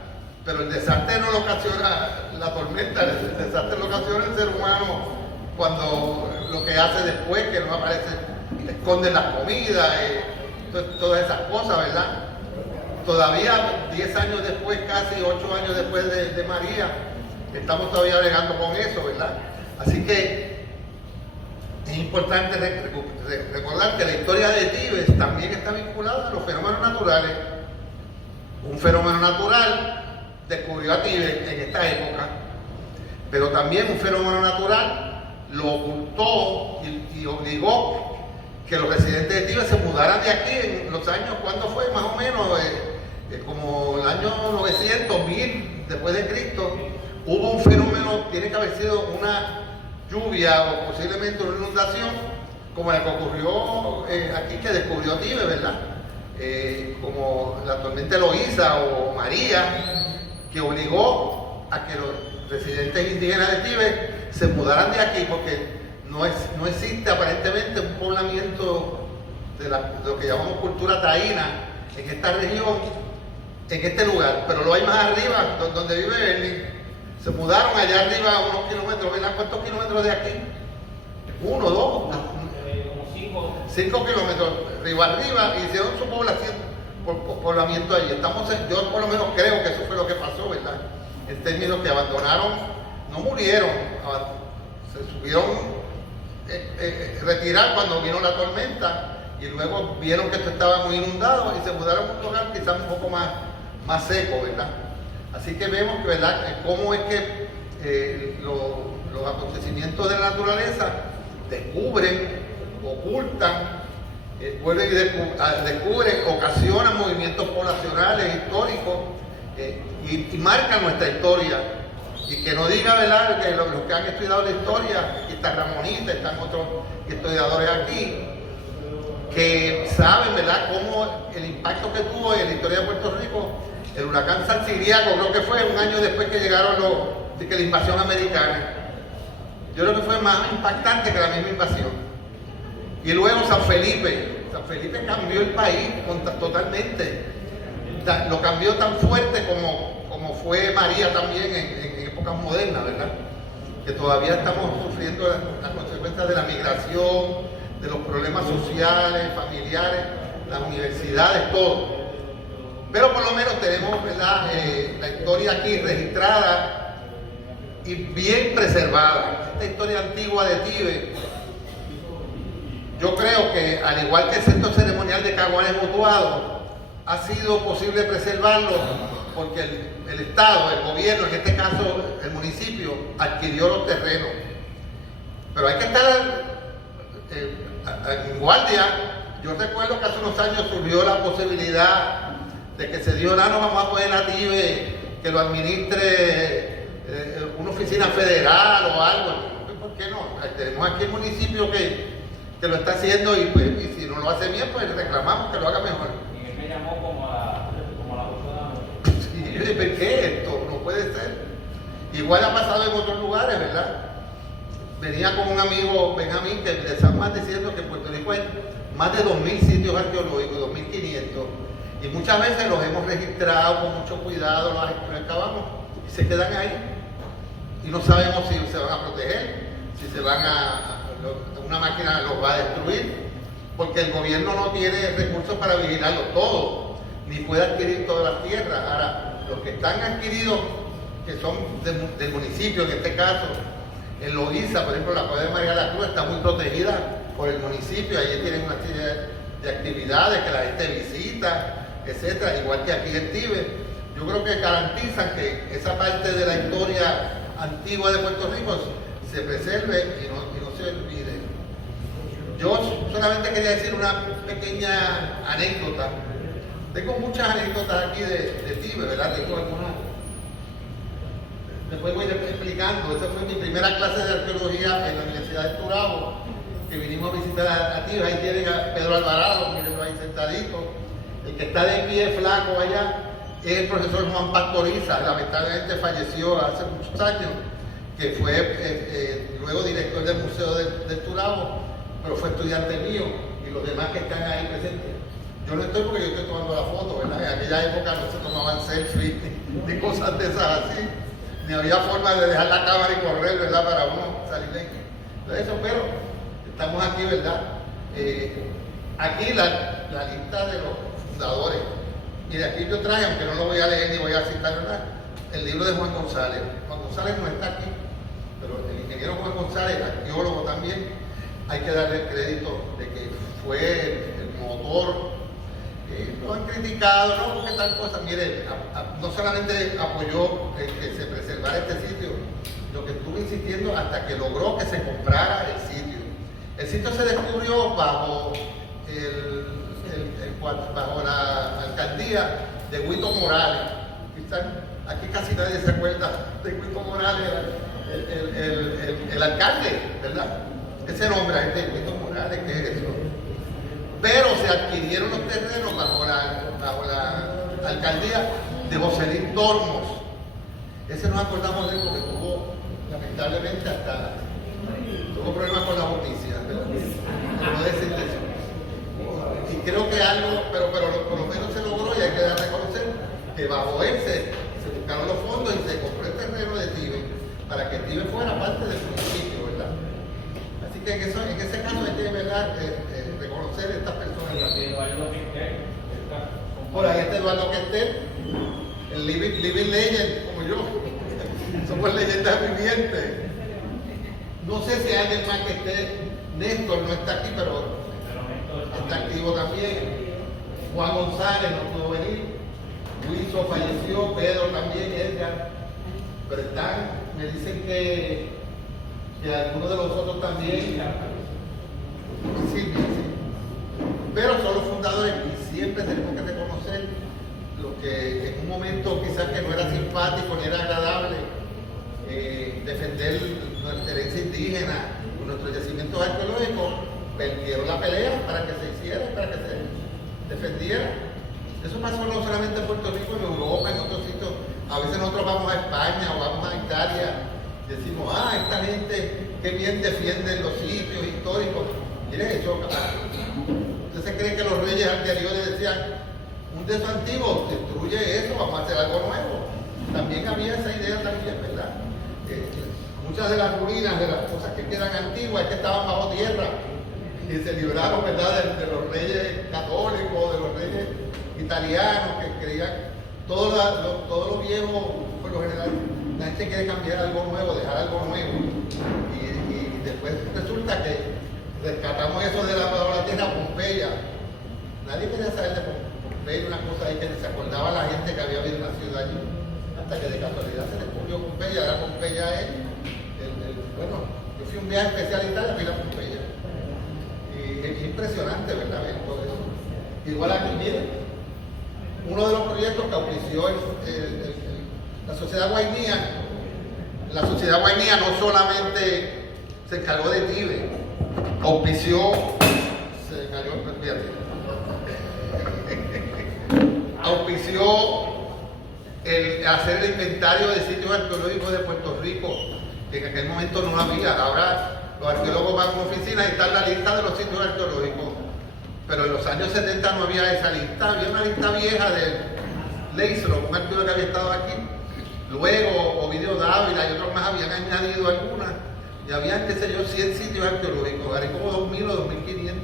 Pero el desastre no lo ocasiona la tormenta, el desastre lo ocasiona el ser humano cuando lo que hace después, que no aparece, esconden las comidas, todas esas cosas, ¿verdad? Todavía 10 años después, casi 8 años después de María, estamos todavía bregando con eso, ¿verdad? Así que es importante recordar que la historia de Tibes también está vinculada a los fenómenos naturales. Un fenómeno natural descubrió a Tibes en esta época, pero también un fenómeno natural lo ocultó y obligó que los residentes de Tibes se mudaran de aquí en los años, ¿cuándo fue? Más o menos, como el año 900, 1000 después de Cristo, hubo un fenómeno, tiene que haber sido una lluvia o posiblemente una inundación, como la que ocurrió aquí, que descubrió Tibes, ¿verdad? Como la tormenta Eloísa o María, que obligó a que los residentes indígenas de Tibes se mudaran de aquí, porque no existe aparentemente un poblamiento de lo que llamamos cultura taína en esta región, en este lugar, pero lo hay más arriba, donde vive Bernie. Se mudaron allá arriba a unos kilómetros, ¿verdad? ¿Cuántos kilómetros de aquí? 1, 2, como 5 kilómetros arriba, y hicieron su población, poblamiento allí. Yo por lo menos creo que eso fue lo que pasó, ¿verdad? En términos que abandonaron, no murieron, se subieron retirar cuando vino la tormenta, y luego vieron que esto estaba muy inundado y se mudaron a un lugar quizás un poco más seco, ¿verdad? Así que vemos que, ¿verdad?, cómo es que los acontecimientos de la naturaleza descubren, ocultan, vuelven y descubren, ocasionan movimientos poblacionales, históricos, y marcan nuestra historia. Y que no diga, ¿verdad?, que los que han estudiado la historia, y está Ramonita, están otros historiadores aquí, que saben, ¿verdad?, cómo el impacto que tuvo en la historia de Puerto Rico el huracán Salciriaco, creo que fue un año después que llegaron que la invasión americana. Yo creo que fue más impactante que la misma invasión. Y luego San Felipe cambió el país totalmente. Lo cambió tan fuerte como fue María también en épocas modernas, ¿verdad? Que todavía estamos sufriendo las consecuencias de la migración, de los problemas sociales, familiares, las universidades, todo. Pero por lo menos tenemos, ¿verdad?, la historia aquí registrada y bien preservada. Esta historia antigua de Tibes, yo creo que al igual que el centro ceremonial de Caguanes Utuado, ha sido posible preservarlo porque el Estado, el gobierno, en este caso el municipio, adquirió los terrenos. Pero hay que estar en guardia. Yo recuerdo que hace unos años surgió la posibilidad de que se dio, no vamos a poner a Tibes que lo administre una oficina federal o algo. ¿Por qué no? Tenemos aquí el municipio que lo está haciendo, y si no lo hace bien, pues reclamamos que lo haga mejor. Y él me llamó como a las 8 de la noche. Sí, yo dije, ¿qué? Esto no puede ser. Igual ha pasado en otros lugares, ¿verdad? Venía con un amigo, Benjamín, que le están más diciendo que en Puerto Rico hay más de 2.000 sitios arqueológicos, 2.500. Y muchas veces los hemos registrado con mucho cuidado, los excavamos y se quedan ahí. Y no sabemos si se van a proteger, si una máquina los va a destruir, porque el gobierno no tiene recursos para vigilarlo todo, ni puede adquirir todas las tierras. Ahora, los que están adquiridos, que son del municipio, en este caso, en Loíza, por ejemplo, la Cueva de María de la Cruz está muy protegida por el municipio, ahí tienen una serie de actividades que la gente visita, etcétera, igual que aquí en Tibes. Yo creo que garantizan que esa parte de la historia antigua de Puerto Rico se preserve y no se olvide. Yo solamente quería decir una pequeña anécdota. Tengo muchas anécdotas aquí de Tibes, ¿verdad? Tengo algunas. Después voy explicando. Esa fue mi primera clase de arqueología en la Universidad de Turabo. que vinimos a visitar a ti. Ahí tienen a Pedro Alvarado, mírenlo ahí sentadito. El que está de pie flaco allá es el profesor Juan Pastoriza, lamentablemente falleció hace muchos años, que fue luego director del Museo del Turabo, pero fue estudiante mío, y los demás que están ahí presentes. Yo no estoy porque yo estoy tomando la foto, ¿verdad? En aquella época no se tomaban selfies ni cosas de esas así, ni había forma de dejar la cámara y correr, ¿verdad? Para uno salir de eso, pero estamos aquí, ¿verdad? Aquí la lista de los fundadores. Mire, aquí yo traje, aunque no lo voy a leer ni voy a citar, ¿verdad? El libro de Juan González. Juan González no está aquí, pero el ingeniero Juan González, arqueólogo también, hay que darle el crédito de que fue el motor. Lo han criticado, ¿no? Porque tal cosa. Mire, no solamente apoyó que se preservara este sitio, lo que estuvo insistiendo hasta que logró que se comprara el sitio. El sitio se descubrió bajo bajo la alcaldía de Huito Morales. Aquí casi nadie se acuerda de Huito Morales, el alcalde, ¿verdad? Ese nombre, Huito Morales, ¿qué es eso? Pero se adquirieron los terrenos bajo la alcaldía de Joselín Tormos. Ese nos acordamos de él porque lamentablemente, tuvo problemas con la justicia, ¿verdad? No decir eso. Y creo que algo, pero por lo menos se logró, y hay que dar a reconocer que bajo él se buscaron los fondos y se compró el terreno de Tíbet para que Tíbet fuera parte del municipio, ¿verdad? Así que en ese caso hay que, ¿verdad? Reconocer a estas personas. Por ahí está Eduardo Questel, el living legend, como yo. Somos leyendas vivientes. No sé si alguien más que esté. Néstor no está aquí, pero está activo también. Juan González no pudo venir. Luiso falleció, Pedro también, Edgar. Pero me dicen que algunos de los otros también. Sí. Pero son los fundadores y siempre tenemos que reconocer lo que en un momento quizás que no era simpático ni era agradable, defender nuestra herencia indígena, nuestros yacimientos arqueológicos, perdieron la pelea para que se hiciera, para que se defendiera. Eso pasó no solamente en Puerto Rico, en Europa, en otros sitios. A veces nosotros vamos a España o vamos a Italia y decimos, esta gente que bien defiende los sitios históricos. Mire eso, ¿usted se cree que los reyes anteriores decían, un de esos antiguos, destruye eso, vamos a hacer algo nuevo? También había esa idea también, ¿verdad? Muchas de las ruinas, de las cosas que quedan antiguas, es que estaban bajo tierra y se libraron, ¿verdad?, de los reyes católicos, de los reyes italianos que creían todo lo viejo, por lo general, la gente quiere cambiar algo nuevo, dejar algo nuevo. Y después resulta que rescatamos eso de la tierra Pompeya. Nadie quería saber de Pompeya, una cosa ahí que se acordaba la gente que había habido una ciudad allí. Hasta que de casualidad se descubrió Pompeya. Ahora Pompeya es bueno, yo fui un viaje especial a Italia, fui a Pompeya. Y es impresionante, ¿verdad?, ver todo eso. Igual aquí, miren, uno de los proyectos que auspició la Sociedad Guainía. La Sociedad Guainía no solamente se encargó de Tíbet, auspició el hacer el inventario de sitios arqueológicos de Puerto Rico, que en aquel momento no había. Ahora los arqueólogos van a una oficina y está la lista de los sitios arqueológicos, pero en los años 70 no había esa lista, había una lista vieja de Leisro, un arqueólogo que había estado aquí. Luego Ovidio Dávila y otros más habían añadido algunas, y habían, qué sé yo, 100 sitios arqueológicos, ahora hay como 2.000 o 2.500.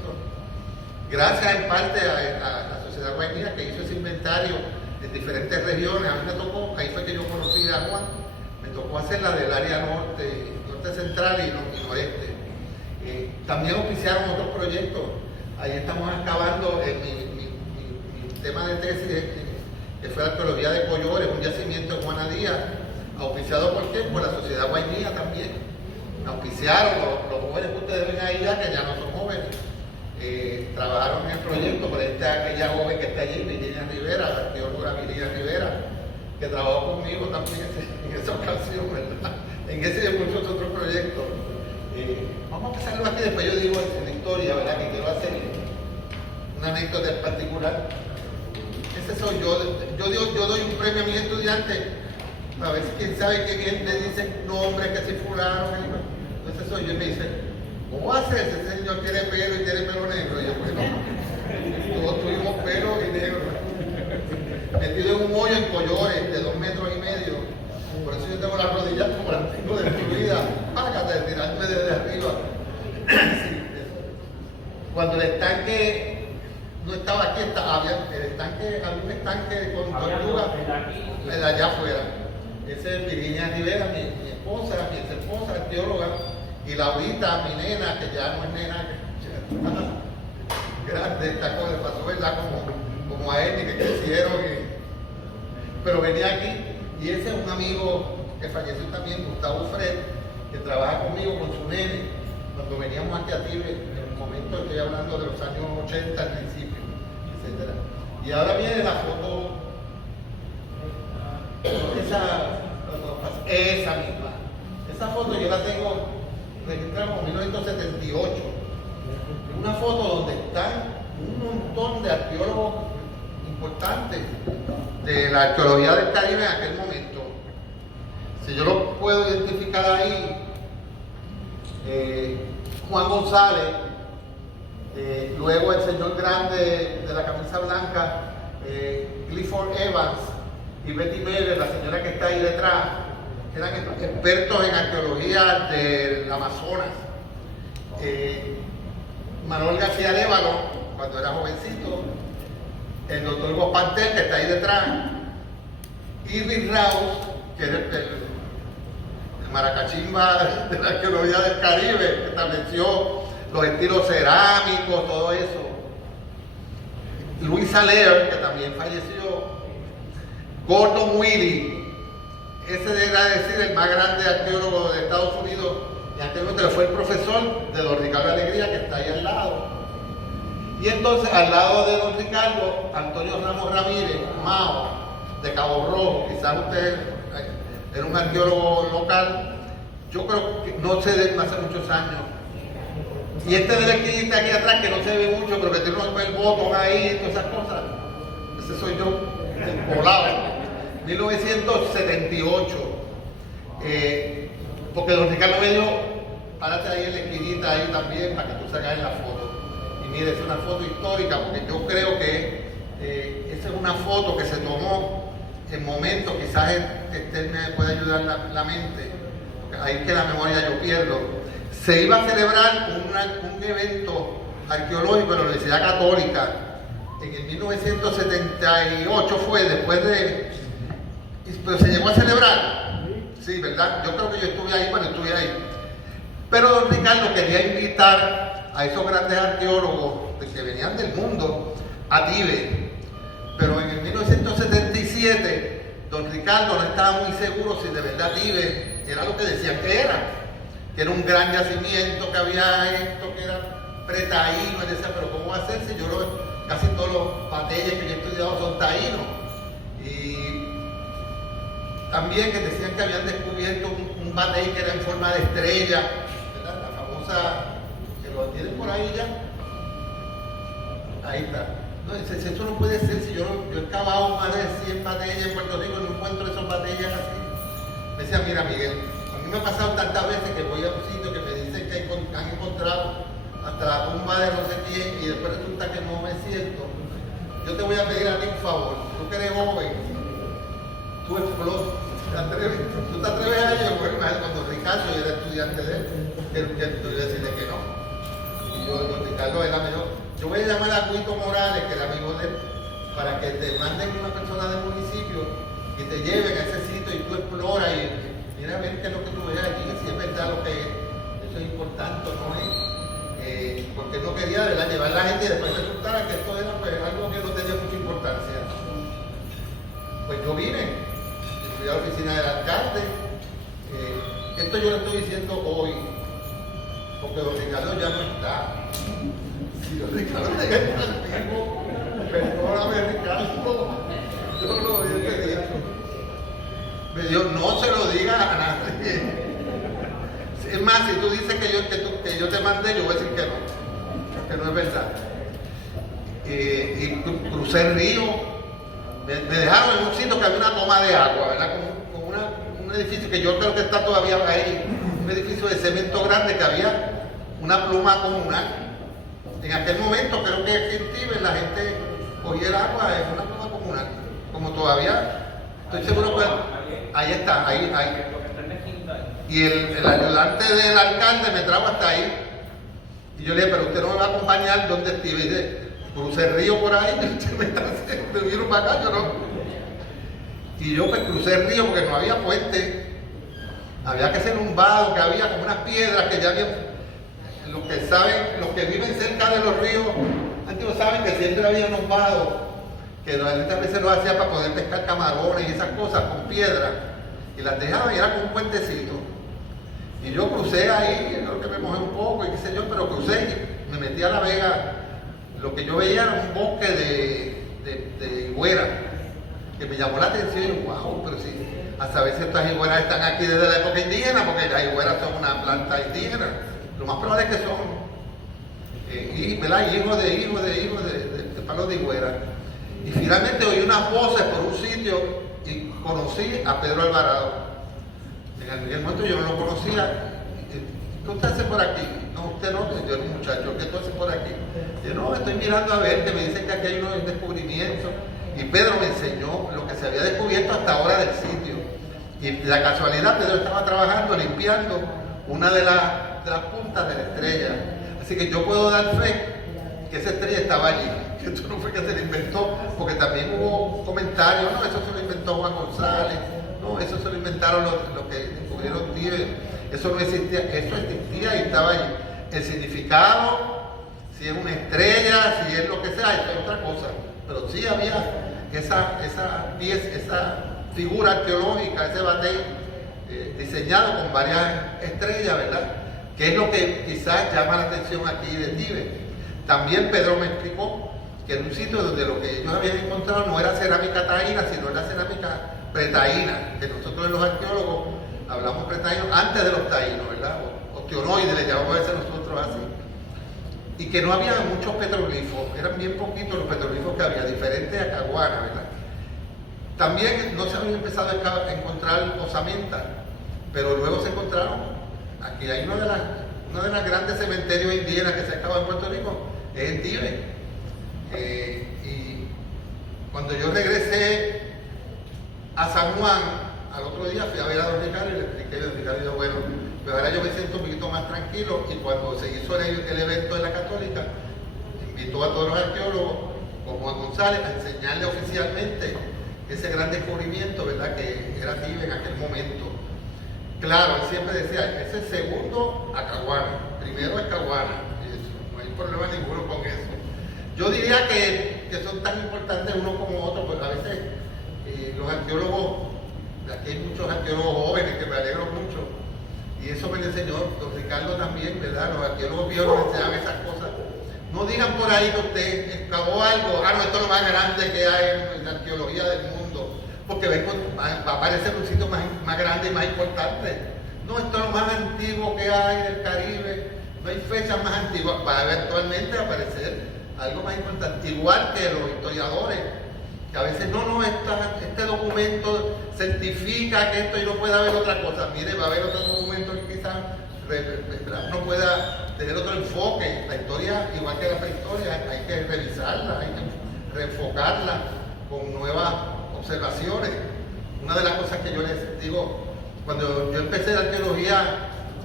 Gracias en parte a la Sociedad Guainía, que hizo ese inventario en diferentes regiones. A mí me tocó, ahí fue que yo conocí a Juan, me tocó hacer la del área norte central y noreste. También oficiaron otros proyectos. Ahí estamos acabando mi tema de tesis, que fue la arqueología de Collores, un yacimiento de Juana Díaz, auspiciado por quién, por la Sociedad Guainía también. Auspiciaron los jóvenes que ustedes ven ahí ya, que ya no son jóvenes. Trabajaron en el proyecto, pero aquella joven que está allí, Virginia Rivera, la arqueóloga Virginia Rivera, que trabajó conmigo también en esa ocasión, ¿verdad? En ese y en muchos otros proyectos. Vamos a pasarlo aquí, después yo digo en la historia, ¿verdad? Que quiero hacer una anécdota en particular. Ese soy yo. Yo doy un premio a mis estudiantes, a ver si quién sabe qué bien le dicen nombres, que si fulano. Ese soy yo, y me dice, ¿cómo va a ser? Ese señor tiene pelo y tiene pelo negro. Y yo, bueno, todos tuvimos pelo y negro. Metido en un hoyo en Collores de 2,5 metros. Por eso yo tengo las rodillas como las tengo destruidas. Págate, tirarme desde arriba. Cuando el estanque no estaba aquí, había un estanque con tortugas allá afuera. Ese es Virginia Rivera, mi esposa, mi ex esposa, arqueóloga, y Laurita, mi nena, que ya no es nena, que ya está grande, esta cosa le pasó, ¿verdad? Como a él, que crecieron, pero venía aquí, y ese es un amigo que falleció también, Gustavo Fred, que trabaja conmigo con su nene, cuando veníamos aquí a Tibe, en el momento estoy hablando de los años 80 al principio, etc. Y ahora viene la foto, esa misma. Esa foto yo la tengo registrada como 1978. Una foto donde están un montón de arqueólogos importantes de la arqueología del Caribe en aquel momento. Si yo lo puedo identificar ahí, Juan González, luego el señor grande de la camisa blanca, Clifford Evans y Betty Meller, la señora que está ahí detrás, que eran expertos en arqueología del Amazonas. Manuel García Lévalo, cuando era jovencito, el doctor Gospantel, que está ahí detrás, Irving Rouse, que era el maracachimba de la arqueología del Caribe, que estableció los estilos cerámicos, todo eso. Luis Saler, que también falleció. Gordon Willey, ese era decir el más grande arqueólogo de Estados Unidos, y anteriormente fue el profesor de don Ricardo Alegría, que está ahí al lado. Y entonces al lado de don Ricardo, Antonio Ramos Ramírez, Mao, de Cabo Rojo. Quizás usted era un arqueólogo local, yo creo que no sé de él hace muchos años. Y este de la esquinita aquí atrás, que no se ve mucho, pero que tiene el botón ahí y todas esas cosas, ese soy yo, el volado. 1978, porque don Ricardo me dijo, párate ahí en la esquinita ahí también para que tú sacas la foto. Y mire, es una foto histórica, porque yo creo que esa es una foto que se tomó en momentos, quizás este me puede ayudar la mente, porque ahí que la memoria yo pierdo. Se iba a celebrar un evento arqueológico en la Universidad Católica en el 1978, fue después de... Pero se llegó a celebrar, sí, ¿verdad? Yo creo que yo estuve ahí cuando estuve ahí. Pero don Ricardo quería invitar a esos grandes arqueólogos que venían del mundo a Tibe. Pero en el 1977, don Ricardo no estaba muy seguro si de verdad Tibe era lo que decían que era un gran yacimiento, que había esto, que era pretaíno. Y decía, pero ¿cómo va a ser si casi todos los batalles que yo he estudiado son taínos? Y también que decían que habían descubierto un batey que era en forma de estrella, ¿verdad? La famosa, que lo tienen por ahí ya. Ahí está. No, eso no puede ser, si yo he cavado más de 100 batallas en Puerto Rico y no encuentro esos batallas así. Me decía, mira Miguel, a mí me ha pasado tantas veces que voy a un sitio que me dicen que han encontrado hasta la tumba de no sé quién y después resulta que no es cierto. Yo te voy a pedir a ti un favor, tú que eres joven, tú explotas, tú te atreves a ello. Bueno, cuando Ricardo, yo era estudiante de él, que tú decirle que no. Y don Ricardo era mejor. Yo voy a llamar a Guito Morales, que era amigo de él, para que te manden una persona del municipio y te lleven a ese sitio y tú exploras y mira a ver qué es lo que tú ves allí, si es verdad lo que es. Eso es importante, ¿no es? Porque no quería, ¿verdad?, llevar a la gente y después resultara que esto era pues, algo que no tenía mucha importancia. Pues yo vine, fui a la oficina del alcalde. Esto yo lo estoy diciendo hoy, porque don Ricardo ya no está. Si don Ricardo llega al vivo, perdóname Ricardo, yo lo hubiese dicho. Me dijo, no se lo diga a nadie. Es más, si tú dices que yo te mandé, yo voy a decir que no es verdad. Y crucé el río, me dejaron en un sitio que había una toma de agua, ¿verdad? Como un edificio que yo creo que está todavía ahí, un edificio de cemento grande que había una pluma comunal. En aquel momento creo que aquí en Tíbet la gente cogía el agua en una pluma comunal, como todavía, estoy seguro que ahí está, ahí. Y el ayudante del alcalde me trajo hasta ahí. Y yo le dije, pero usted no me va a acompañar donde estive. Y dice, crucé el río por ahí, y usted me vino para acá, yo no. Y yo pues crucé el río porque no había puente. Había que hacer un vado, que había como unas piedras que ya había. Los que viven cerca de los ríos antiguos saben que siempre había unos vados, que la gente a veces lo hacía para poder pescar camarones y esas cosas con piedras. Y las dejaba y era como un puentecito. Y yo crucé ahí, creo que me mojé un poco y qué sé yo, pero crucé y me metí a la vega. Lo que yo veía era un bosque de higuera, que me llamó la atención y wow, pero sí, a saber si estas higueras están aquí desde la época indígena, porque las higueras son una planta indígena. Lo más probable es que son hijos de palos de higuera. Y finalmente oí unas voces por un sitio y conocí a Pedro Alvarado. En aquel momento yo no lo conocía. ¿Qué usted hace por aquí? No, usted no, yo era un muchacho. ¿Qué tú haces por aquí? Yo no, estoy mirando a ver, que me dicen que aquí hay unos descubrimientos. Y Pedro me enseñó lo que se había descubierto hasta ahora del sitio. Y la casualidad, Pedro estaba trabajando, limpiando una de las puntas de la estrella. Así que yo puedo dar fe que esa estrella estaba allí. Que esto no fue que se lo inventó, porque también hubo comentarios, no, eso se lo inventó Juan González, no, eso se lo inventaron los que descubrieron Tíbet. Eso no existía, eso existía y estaba allí. El significado, si es una estrella, si es lo que sea, esto es otra cosa. Pero sí había esa figura arqueológica, ese batey diseñado con varias estrellas, ¿verdad? Que es lo que quizás llama la atención aquí de Tíbet. También Pedro me explicó que en un sitio donde lo que ellos habían encontrado no era cerámica taína, sino era cerámica pretaína, que nosotros los arqueólogos hablamos pretaínos antes de los taínos, ¿verdad? O tionoides, le llamamos a veces nosotros así. Y que no había muchos petroglifos, eran bien poquitos los petroglifos que había, diferentes a Caguana, ¿verdad? También no se habían empezado a encontrar osamentas, pero luego se encontraron, aquí hay uno de las grandes cementerios indígenas que se acaba en Puerto Rico, es en Tíbet. Y cuando yo regresé a San Juan, al otro día fui a ver a don Ricardo y le expliqué, don Ricardo dijo, bueno, pues ahora yo me siento un poquito más tranquilo. Y cuando se hizo el evento de la Católica, invitó a todos los arqueólogos, como Juan González, a enseñarle oficialmente ese gran descubrimiento, ¿verdad?, que era Tíbet en aquel momento. Claro, él siempre decía, ese es segundo a Caguana, primero es Caguana, y eso, no hay problema ninguno con eso. Yo diría que son tan importantes uno como otro, pues a veces los arqueólogos, aquí hay muchos arqueólogos jóvenes que me alegro mucho, y eso me lo enseñó don Ricardo también, ¿verdad? Los arqueólogos viejos nos enseñan esas cosas. No digan por ahí que usted excavó algo, no, esto es lo más grande que hay en la arqueología del mundo, porque va a aparecer un sitio más grande y más importante. No, esto es lo más antiguo que hay del Caribe, no hay fechas más antiguas, va a eventualmente aparecer algo más importante, igual que los historiadores, que a veces este documento certifica que esto y no puede haber otra cosa. Mire, va a haber otro documento que quizás no pueda tener otro enfoque. La historia, igual que la prehistoria, hay que revisarla, hay que reenfocarla con nuevas observaciones. Una de las cosas que yo les digo, cuando yo empecé la arqueología,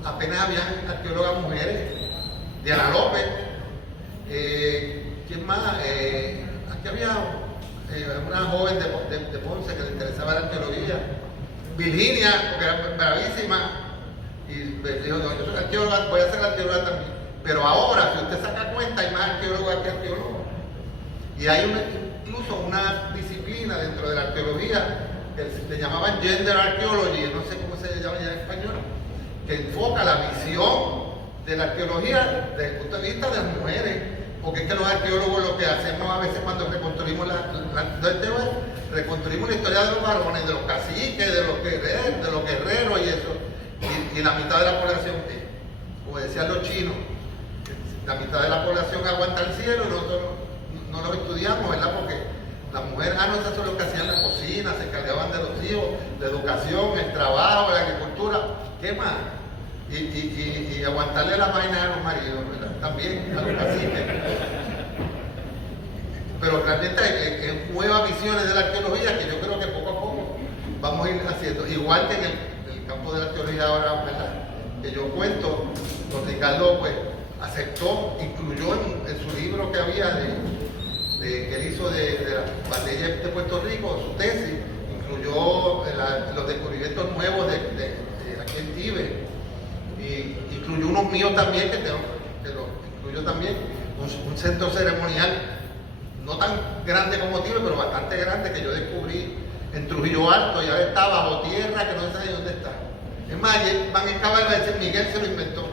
apenas había arqueólogas mujeres, Diana López, ¿quién más? Aquí había una joven de Ponce que le interesaba la arqueología, Virginia, porque era bravísima, y me dijo, no, yo soy arqueóloga, voy a ser arqueóloga también. Pero ahora, si usted saca cuenta, hay más arqueólogos que arqueólogos. Y hay incluso una disciplina dentro de la arqueología que le llamaban Gender Archaeology, no sé cómo se llama ya en español, que enfoca la visión de la arqueología desde el punto de vista de las mujeres. Porque es que los arqueólogos lo que hacemos a veces cuando reconstruimos reconstruimos la historia de los varones, de los caciques, de los guerreros y eso. y la mitad de la población, como decían los chinos, la mitad de la población aguanta el cielo y nosotros no lo estudiamos, ¿verdad? Porque las mujeres, no, eso es lo que hacían en la cocina, se encargaban de los hijos, la educación, el trabajo, la agricultura, ¿qué más? Y aguantarle la vaina a los maridos, ¿verdad? También a los caciques. Pero realmente hay nuevas visiones de la arqueología que yo creo que poco a poco vamos a ir haciendo. Igual que en el campo de la arqueología ahora, ¿verdad? Que yo cuento, don Ricardo pues aceptó, incluyó en su libro que había que él hizo de la batalla de Puerto Rico, su tesis, incluyó los descubrimientos nuevos de aquí en Tíbet, y incluyó unos míos también, que lo incluyó también, un centro ceremonial no tan grande como Tíbet, pero bastante grande, que yo descubrí en Trujillo Alto, y ahora está bajo tierra, que no sé ni dónde está. Es más, van a acabar de decir, Miguel se lo inventó,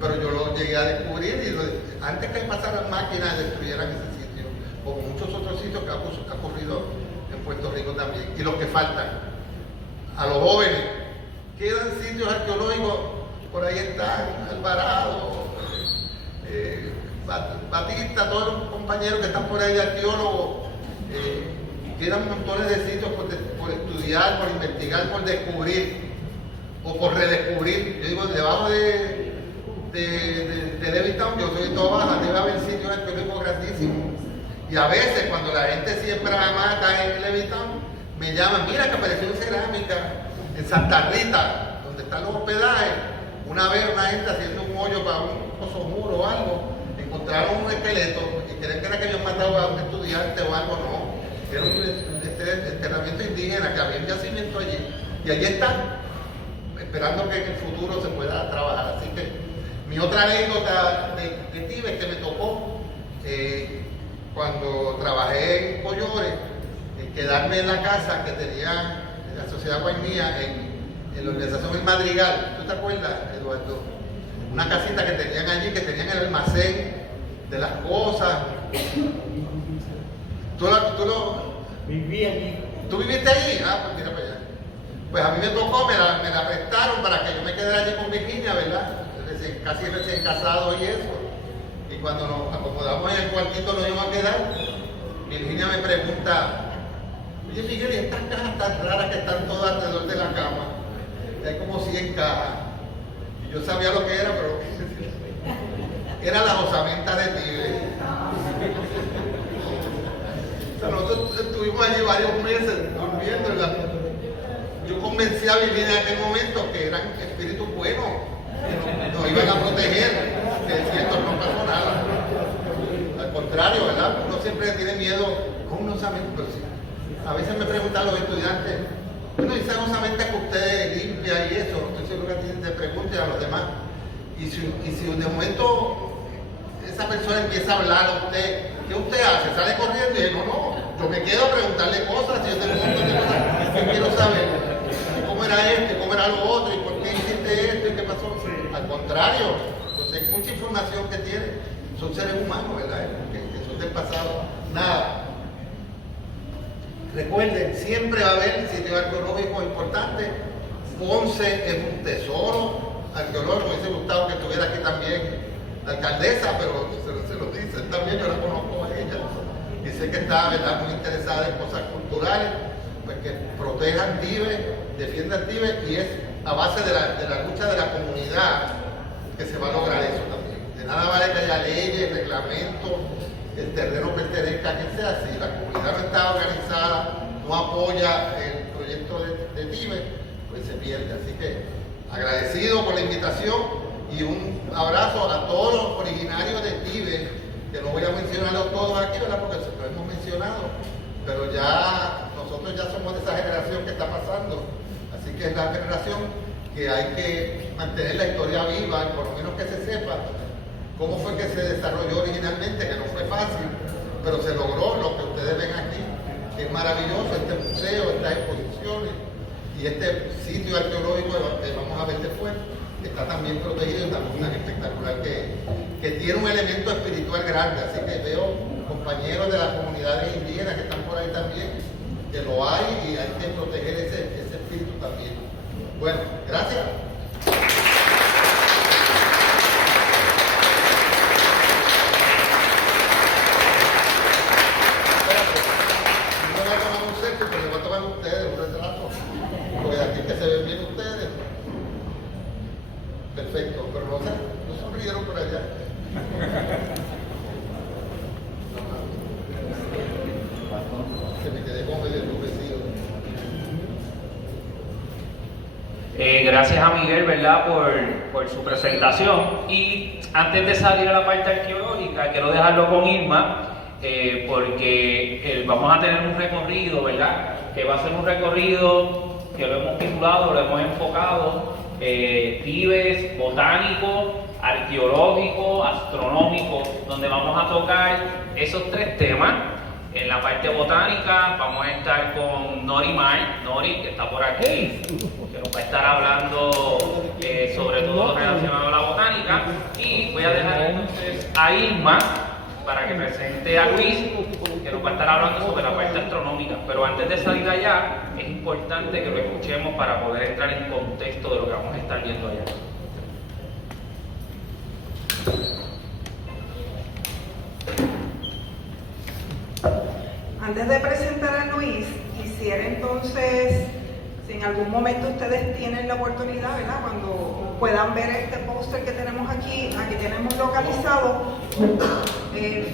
pero yo lo llegué a descubrir, y antes que pasaran máquinas destruyeran ese sitio, como muchos otros sitios que ha ocurrido en Puerto Rico también, y los que faltan. A los jóvenes, quedan sitios arqueológicos, por ahí están, Alvarado, Batista, todos los compañeros que están por ahí de arqueólogos, quedan montones de sitios por estudiar, por investigar, por descubrir, o por redescubrir. Yo digo, debajo de Levittown, yo soy toda baja, debe haber sitios arqueológicos grandísimos. Y a veces cuando la gente siembra mata en Levittown, me llaman, mira que apareció en cerámica en Santa Rita, donde están los hospedajes. Una vez una gente haciendo un hoyo para un pozo muro o algo, encontraron un esqueleto y creen que era que habían matado a un estudiante o algo, no. Era un enterramiento indígena, que había un yacimiento allí. Y allí están, esperando que en el futuro se pueda trabajar. Así que mi otra anécdota de Tíbet que me tocó, cuando trabajé en Collores, quedarme en la casa que tenía la Sociedad Guaynía en la organización El Madrigal. ¿Tú te acuerdas, Eduardo? Una casita que tenían allí, que tenían el almacén de las cosas. Viví allí. ¿Tú viviste allí? Pues mira para allá. Pues a mí me tocó, me la prestaron para que yo me quedara allí con Virginia, ¿verdad? Casi recién casado y eso. Y cuando nos acomodamos en el cuartito nos íbamos a quedar, Virginia me pregunta, oye Miguel, ¿y estas cajas tan raras que están todas alrededor de la cama? Hay como 100 cajas. Y yo sabía lo que era, pero era la osamenta de Tíbet. O sea, nosotros estuvimos allí varios meses durmiendo. Yo convencí a Virginia en aquel momento que eran espíritus buenos, que nos iban a proteger, que es cierto, no pasó nada. Al contrario, ¿verdad? Uno siempre tiene miedo a un osamenta, pero sí. A veces me preguntan los estudiantes, bueno, ¿y esa osamenta que usted limpia y eso? Estoy seguro que te pregunten a los demás. Y si de momento esa persona empieza a hablar a usted, ¿qué usted hace? ¿Sale corriendo? Y dice, no, yo me quedo a preguntarle cosas, yo tengo un montón de cosas que quiero saber. ¿Cómo era esto? ¿Cómo era lo otro? ¿Y por qué hiciste esto? ¿Y qué pasó? Al contrario, entonces hay mucha información que tienen. Son seres humanos, ¿verdad? Que son del pasado. Nada. Recuerden, siempre va a haber sitios arqueológicos importantes. Ponce es un tesoro arqueológico. Me hubiese gustado que estuviera aquí también la alcaldesa, pero se lo dicen también, yo la conozco a ella. Y sé que está, ¿verdad?, muy interesada en cosas culturales, pues que protejan Tíbet, defiendan Tíbet, y es a base de la lucha de la comunidad que se va a lograr eso también. De nada vale que haya leyes, reglamentos, el terreno pertenezca a quien sea. Si la comunidad no está organizada, no apoya el proyecto de Tíbet, pues se pierde. Así que agradecido por la invitación y un abrazo a todos los originarios de Tíbet, que no voy a mencionarlos todos aquí, ¿verdad?, porque lo hemos mencionado, pero ya nosotros ya somos de esa generación que está pasando. Así que es la generación que hay que mantener la historia viva, y por lo menos que se sepa cómo fue que se desarrolló originalmente, que no fue fácil, pero se logró lo que ustedes ven aquí, que es maravilloso, este museo, estas exposiciones y este sitio arqueológico que vamos a ver después, que está también protegido, tan espectacular, que tiene un elemento espiritual grande. Así que veo compañeros de las comunidades indígenas que están por ahí también, que lo hay, y hay que proteger ese espíritu también. Bueno, gracias. Gracias a Miguel, ¿verdad?, por su presentación. Y antes de salir a la parte arqueológica, quiero dejarlo con Irma, porque vamos a tener un recorrido, ¿verdad?, que va a ser un recorrido que lo hemos titulado, lo hemos enfocado, Tibes, botánico, arqueológico, astronómico, donde vamos a tocar esos tres temas. En la parte botánica vamos a estar con Nori, que está por aquí, que nos va a estar hablando sobre todo relacionado a la botánica. Y voy a dejar entonces a Irma para que presente a Luis, que nos va a estar hablando sobre la parte astronómica. Pero antes de salir allá, es importante que lo escuchemos para poder entrar en contexto de lo que vamos a estar viendo allá. Antes de presentar a Luis, quisiera entonces, si en algún momento ustedes tienen la oportunidad, ¿verdad?, cuando puedan ver este póster que tenemos aquí tenemos localizado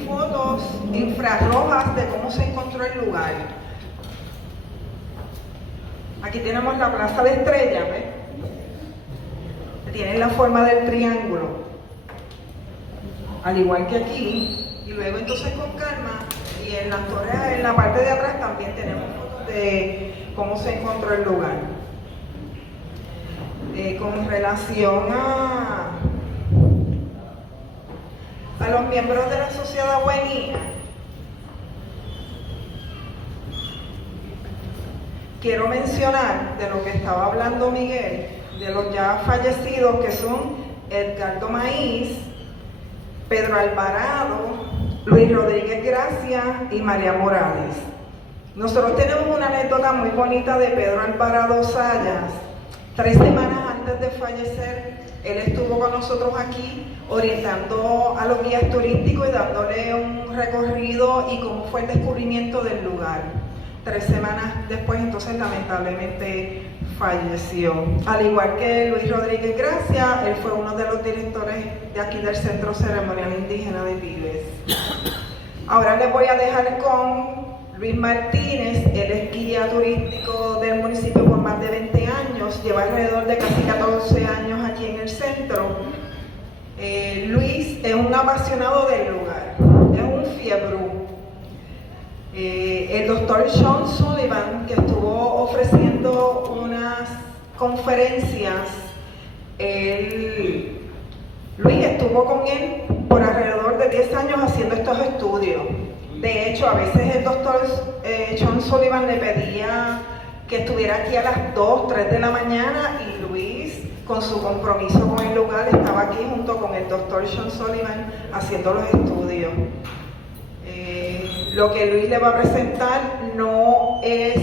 fotos infrarrojas de cómo se encontró el lugar. Aquí tenemos la Plaza de Estrella, ¿ves? Tiene la forma del triángulo, al igual que aquí. Y luego entonces con calma, y en las torres, en la parte de atrás también tenemos fotos de cómo se encontró el lugar. Con relación a los miembros de la sociedad buenía, quiero mencionar de lo que estaba hablando Miguel, de los ya fallecidos, que son Edgardo Maíz, Pedro Alvarado, Luis Rodríguez Gracia y María Morales. Nosotros tenemos una anécdota muy bonita de Pedro Alvarado Sayas. 3 semanas antes de fallecer, él estuvo con nosotros aquí orientando a los guías turísticos y dándole un recorrido y cómo fue el descubrimiento del lugar. 3 semanas después, entonces, lamentablemente falleció. Al igual que Luis Rodríguez Gracia, él fue uno de los directores de aquí del Centro Ceremonial Indígena de Tibes. Ahora les voy a dejar con Luis Martínez. Él es guía turístico del municipio por más de 20 años, lleva alrededor de casi 14 años aquí en el centro. Luis es un apasionado del lugar, es un fiebrú. El doctor Sean Sullivan, que estuvo ofreciendo unas conferencias, Luis estuvo con él por alrededor de 10 años haciendo estos estudios. De hecho, a veces el doctor Sean Sullivan le pedía que estuviera aquí a las 2, 3 de la mañana, y Luis, con su compromiso con el lugar, estaba aquí junto con el doctor Sean Sullivan haciendo los estudios. Lo que Luis le va a presentar no es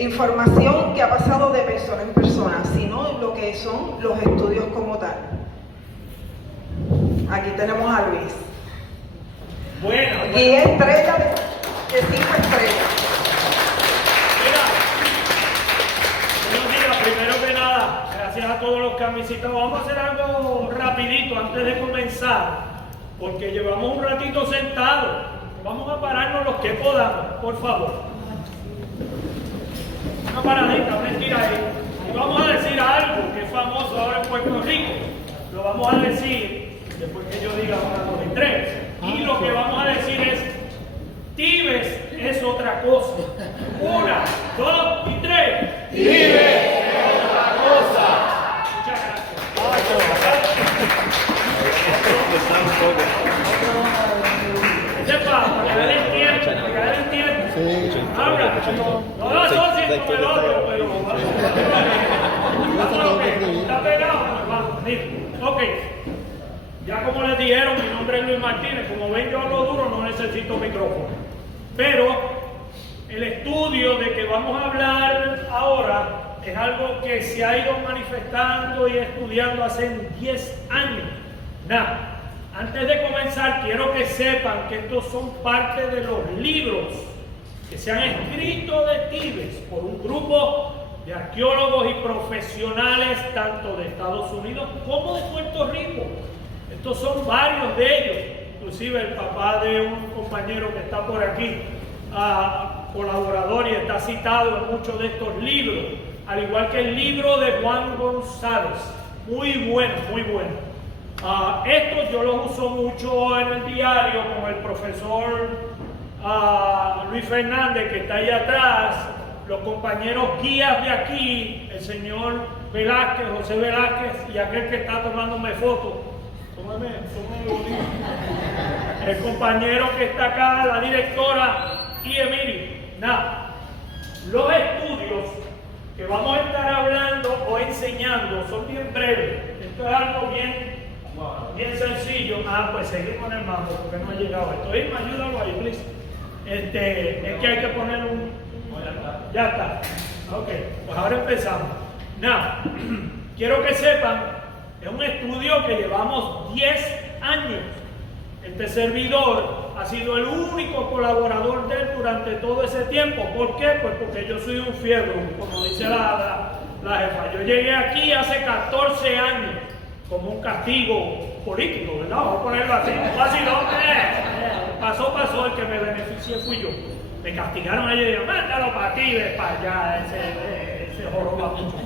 información que ha pasado de persona en persona, sino lo que son los estudios como tal. Aquí tenemos a Luis. Bueno. Y estrella de 5 estrellas. Mira, buenos días. Primero que nada, gracias a todos los que han visitado. Vamos a hacer algo rapidito antes de comenzar, porque llevamos un ratito sentados. Vamos a pararnos los que podamos, por favor. Una paradita, una estirada. Y vamos a decir algo que es famoso ahora en Puerto Rico. Lo vamos a decir después que yo diga 1, 2 y 3. Y lo que vamos a decir es: Tibes es otra cosa. 1, 2 y 3. Tibes es otra cosa. Muchas gracias. Sepa, para que den tiempo, para que den tiempo. Habla. No lo asocien con el otro, pero está pegado. Ok. Ya como les dijeron, mi nombre es Luis Martínez. Como ven, yo hablo duro, no necesito micrófono. Pero el estudio de que vamos a hablar ahora es algo que se ha ido manifestando y estudiando hace 10 años. Nada. Antes de comenzar, quiero que sepan que estos son parte de los libros que se han escrito de Tibes por un grupo de arqueólogos y profesionales tanto de Estados Unidos como de Puerto Rico. Estos son varios de ellos, inclusive el papá de un compañero que está por aquí colaborador y está citado en muchos de estos libros, al igual que el libro de Juan González. Muy bueno, muy bueno. Estos yo los uso mucho en el diario con el profesor Luis Fernández, que está ahí atrás, los compañeros guías de aquí, el señor Velázquez, José Velázquez, y aquel que está tomándome fotos. El compañero que está acá, la directora y Emilio. Nada, los estudios que vamos a estar hablando o enseñando son bien breves. Esto es algo bien sencillo. Pues seguimos en el mambo porque no ha llegado esto. Irma, ayúdalo ahí, please. Es que hay que poner un... Ya está. Ok, pues ahora empezamos. Nada, quiero que sepan, es un estudio que llevamos 10 años. Este servidor ha sido el único colaborador de él durante todo ese tiempo. ¿Por qué? Pues porque yo soy un fiebre, como dice la jefa. Yo llegué aquí hace 14 años como un castigo político, ¿verdad? Vamos a ponerlo así. Pasó, el que me beneficié fui yo. Me castigaron ayer y dijeron, mándalo para ti, ves para allá, ese joroba mucho.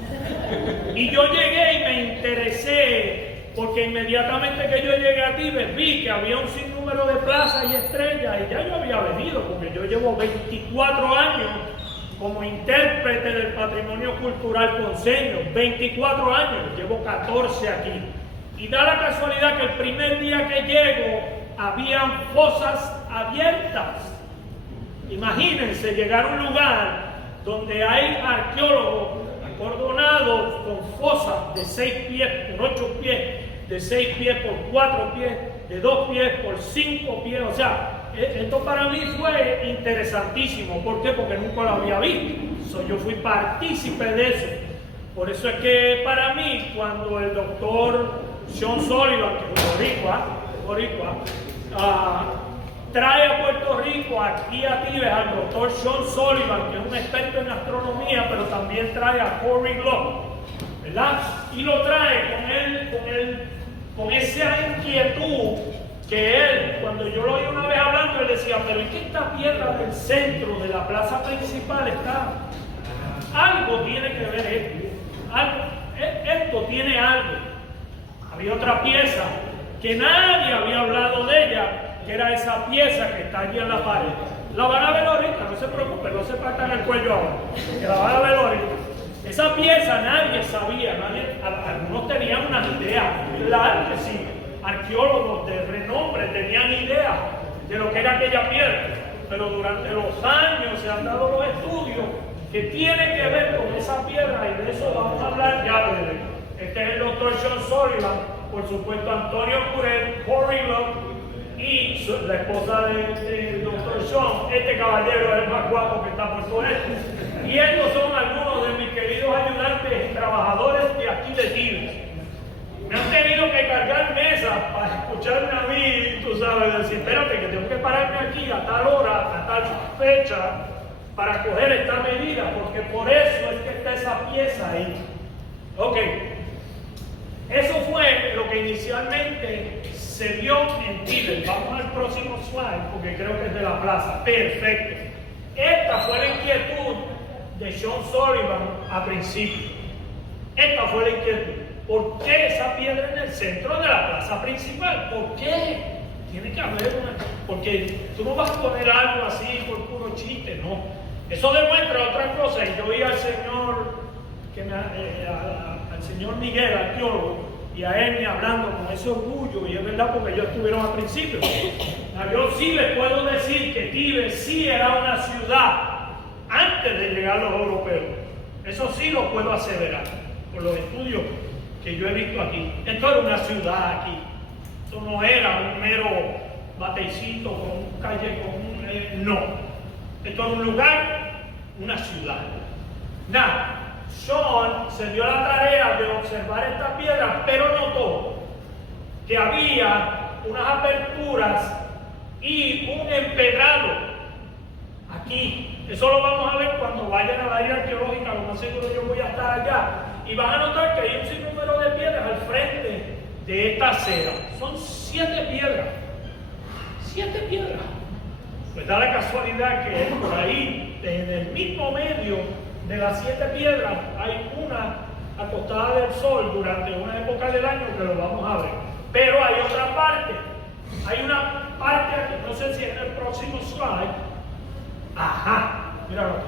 Y yo llegué y me interesé, porque inmediatamente que yo llegué a Tibes vi que había un sinnúmero de plazas y estrellas, y ya yo había venido, porque yo llevo 24 años como intérprete del patrimonio cultural ponceño, 24 años, llevo 14 aquí. Y da la casualidad que el primer día que llego, habían fosas abiertas. Imagínense llegar a un lugar donde hay arqueólogos acordonados con fosas de 6 pies por 8 pies, de 6 pies por 4 pies, de 2 pies por 5 pies. O sea, esto para mí fue interesantísimo. ¿Por qué? Porque nunca lo había visto. Yo fui partícipe de eso. Por eso es que para mí, cuando el doctor Sean Sullivan, que es boricua, trae a Puerto Rico, aquí a Tibes, al doctor Sean Sullivan, que es un experto en astronomía, pero también trae a Corey Glock, ¿verdad? Y lo trae con esa inquietud que él, cuando yo lo oí una vez hablando, él decía, pero es que esta piedra del centro de la plaza principal está... Algo tiene que ver esto tiene algo. Había otra pieza que nadie había hablado de ella, que era esa pieza que está allí en la pared. La van a ver ahorita, no se preocupen, no se partan el cuello ahora, que la van a ver ahorita. Esa pieza nadie sabía, algunos tenían unas ideas, claro que sí, arqueólogos de renombre tenían ideas de lo que era aquella piedra, pero durante los años se han dado los estudios que tienen que ver con esa piedra, y de eso vamos a hablar ya breve. Este es el doctor Sean Sullivan, por supuesto Antonio Curel, Corey Love y la esposa del doctor Sean. Este caballero es el más guapo que está por todo esto. Y estos son algunos de mis queridos ayudantes y trabajadores de aquí de Tibes. Me han tenido que cargar mesas para escucharme a mí, tú sabes, decir, espérate que tengo que pararme aquí a tal hora, a tal fecha, para coger esta medida, porque por eso es que está esa pieza ahí. Ok, eso fue lo que inicialmente se vio en Tibes. Vamos al próximo slide, porque creo que es de la plaza. Perfecto. Esta fue la inquietud de Sean Sullivan a principio. Esta fue la inquietud. ¿Por qué esa piedra en el centro de la plaza principal? ¿Por qué? Tiene que haber una... Porque tú no vas a poner algo así por puro chiste, no. Eso demuestra otra cosa. Y yo oí al señor, al señor Miguel, arqueólogo, y a Emi hablando con ese orgullo, y es verdad porque ellos estuvieron al principio. Yo sí les puedo decir que Tibes sí era una ciudad antes de llegar los europeos. Eso sí lo puedo aseverar por los estudios que yo he visto aquí. Esto era una ciudad aquí. Esto no era un mero batecito con un calle, no. Esto era un lugar, una ciudad. Nada. Sean se dio la tarea de observar esta piedra, pero notó que había unas aperturas y un empedrado aquí. Eso lo vamos a ver cuando vayan a la área arqueológica, lo más seguro yo voy a estar allá. Y van a notar que hay un sinnúmero de piedras al frente de esta acera. Son 7 piedras. 7 piedras. Pues da la casualidad que por ahí en el mismo medio de las 7 piedras hay una acostada del sol durante una época del año que lo vamos a ver. Pero hay otra parte. Hay una parte, no sé si en el próximo slide. Ajá, míralo aquí.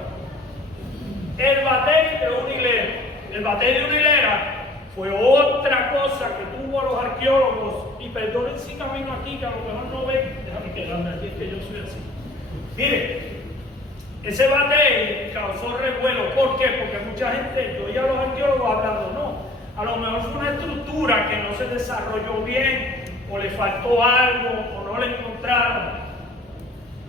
El batey de una hilera. El batey de una hilera fue otra cosa que tuvo a los arqueólogos. Y perdonen si camino aquí, que a lo mejor no ven. Déjame quedarme aquí, es que yo soy así. Miren, ese batey causó revuelo. ¿Por qué? Porque mucha gente, yo oía a los arqueólogos hablando, no, a lo mejor fue una estructura que no se desarrolló bien, o le faltó algo, o no le encontraron.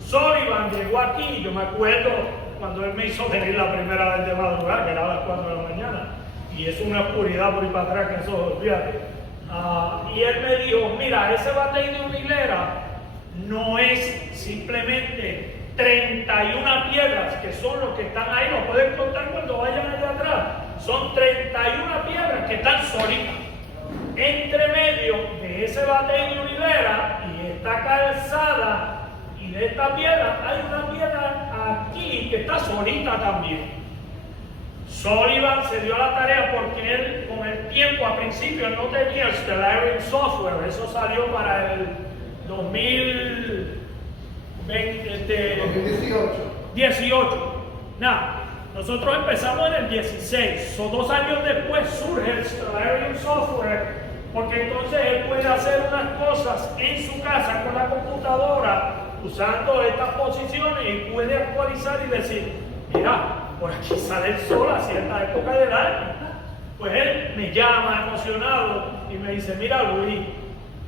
Sullivan llegó aquí, yo me acuerdo cuando él me hizo venir la primera vez de madrugada, que era a las 4 de la mañana, y es una oscuridad por ir para atrás, que eso, olvídate. Y él me dijo, mira, ese batey de una hilera no es simplemente 31 piedras, que son los que están ahí, lo pueden contar cuando vayan allá atrás, son 31 piedras que están solitas. Entre medio de ese batey de una hilera y esta calzada y de esta piedra, hay una piedra aquí que está solita también. Sullivan se dio a la tarea porque él, con el tiempo, a principio, él no tenía Stellarium Software, eso salió para el 2018. Nada, nosotros empezamos en el 16, o 2 años después surge el Stellarium Software, porque entonces él puede hacer unas cosas en su casa con la computadora, usando estas posiciones, y puede actualizar y decir, mira, por aquí sale el sol a cierta época del año. Pues él me llama emocionado y me dice, mira Luis,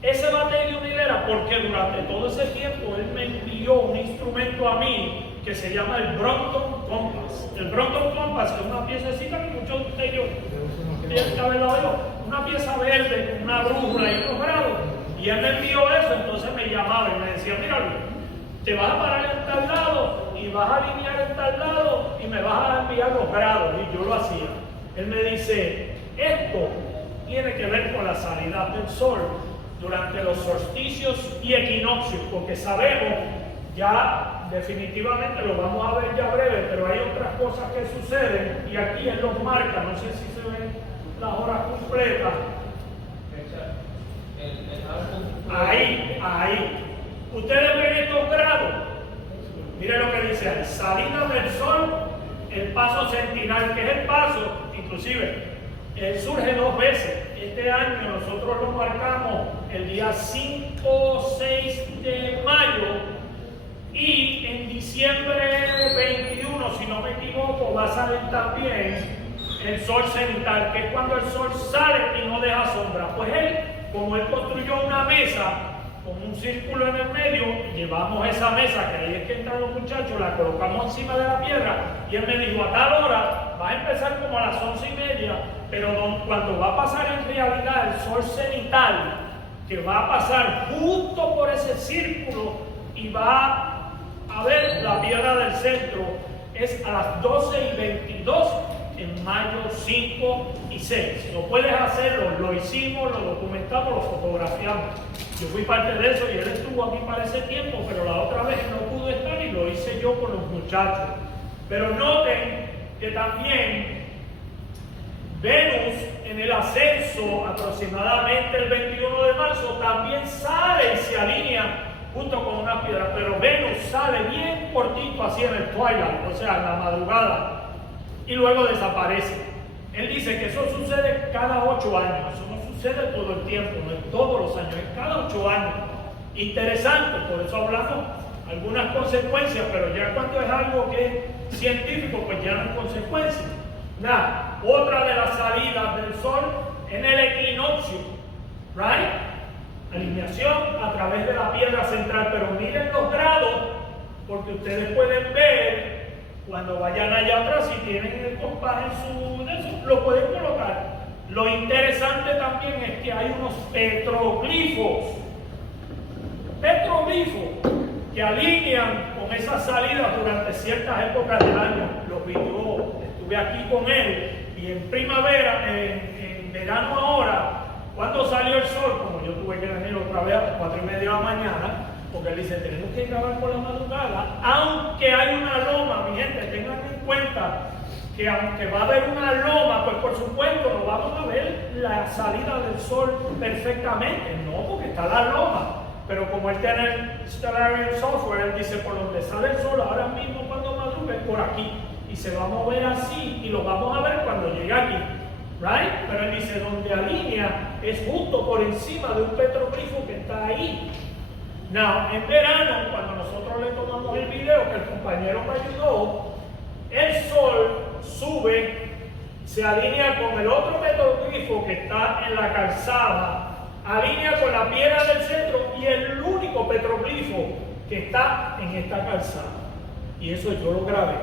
ese batey de una hilera, porque durante todo ese tiempo él me envió un instrumento a mí que se llama el Brompton Compass. El Brompton Compass es una piececita que muchos de ustedes tienen que haberlo oído, una pieza verde con una brújula y unos grados. Y él me envió eso, entonces me llamaba y me decía, mira Luis, te vas a parar en tal lado y vas a alinear en tal lado y me vas a enviar los grados. Y yo lo hacía. Él me dice, esto tiene que ver con la salida del sol durante los solsticios y equinoccios, porque sabemos, ya definitivamente lo vamos a ver ya breve, pero hay otras cosas que suceden y aquí él los marca, no sé si se ven las horas completas. Ahí. Ustedes ven estos grados. Miren lo que dice, salida del sol, el paso centinal, que es el paso, inclusive, surge 2 veces. Este año nosotros lo marcamos el día 5, 6 de mayo, y en diciembre 21, si no me equivoco, va a salir también el sol cenital, que es cuando el sol sale y no deja sombra. Pues él, como él construyó una mesa con un círculo en el medio, llevamos esa mesa, que ahí es que entran los muchachos, la colocamos encima de la piedra, y él me dijo, a tal hora, va a empezar como a las 11:30, pero cuando va a pasar en realidad el sol cenital, que va a pasar justo por ese círculo y va a ver la piedra del centro, es a las 12:22 en mayo 5 y 6. Lo puedes hacerlo, lo hicimos, lo documentamos, lo fotografiamos. Yo fui parte de eso y él estuvo aquí para ese tiempo, pero la otra vez no pudo estar y lo hice yo con los muchachos. Pero noten que también Venus en el ascenso, aproximadamente el 21 de marzo, también sale y se alinea junto con una piedra, pero Venus sale bien cortito así en el twilight, o sea, en la madrugada, y luego desaparece. Él dice que eso sucede cada 8 años, eso no sucede todo el tiempo, no es todos los años, es cada 8 años. Interesante, por eso hablamos algunas consecuencias, pero ya cuando es algo que es científico, pues ya no hay consecuencias. Nada, otra de las salidas del sol en el equinoccio, right? Alineación a través de la piedra central, pero miren los grados, porque ustedes pueden ver cuando vayan allá atrás, si tienen el compás en su, lo pueden colocar. Lo interesante también es que hay unos petroglifos que alinean con esas salidas durante ciertas épocas del año. Los vi yo, estuve aquí con él, y en primavera, en verano ahora, cuando salió el sol, como yo tuve que venir otra vez a las 4:30 de la mañana, porque él dice, tenemos que grabar por la madrugada, aunque hay una loma, mi gente, tengan en cuenta que aunque va a haber una loma, pues por supuesto no vamos a ver la salida del sol perfectamente, no, porque está la loma. Pero como él tiene el Stellarium Software, él dice, por donde sale el sol ahora mismo cuando madrugue, por aquí. Y se va a mover así, y lo vamos a ver cuando llegue aquí. Right? Pero él dice, donde alinea es justo por encima de un petroglifo que está ahí. Now, en verano, cuando nosotros le tomamos el video, que el compañero me ayudó, el sol sube, se alinea con el otro petroglifo que está en la calzada, alinea con la piedra del centro y el único petroglifo que está en esta calzada. Y eso yo lo grabé.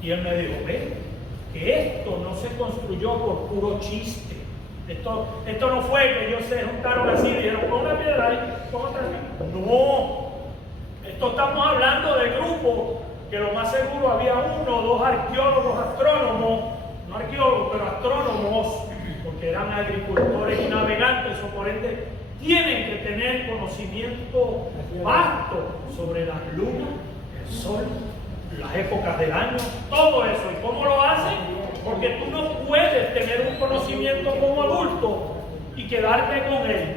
Y él me dijo, ve, que esto no se construyó por puro chiste. Esto no fue que ellos se juntaron así y dijeron, pon una piedra ahí, pon otra aquí. No. Esto estamos hablando de grupo que lo más seguro había 1 o 2 arqueólogos, astrónomos, no arqueólogos, pero astrónomos, porque eran agricultores y navegantes, o por ende tienen que tener conocimiento vasto sobre las lunas, el sol, las épocas del año, todo eso. ¿Y cómo lo hacen? Porque tú no puedes tener un conocimiento como adulto y quedarte con él.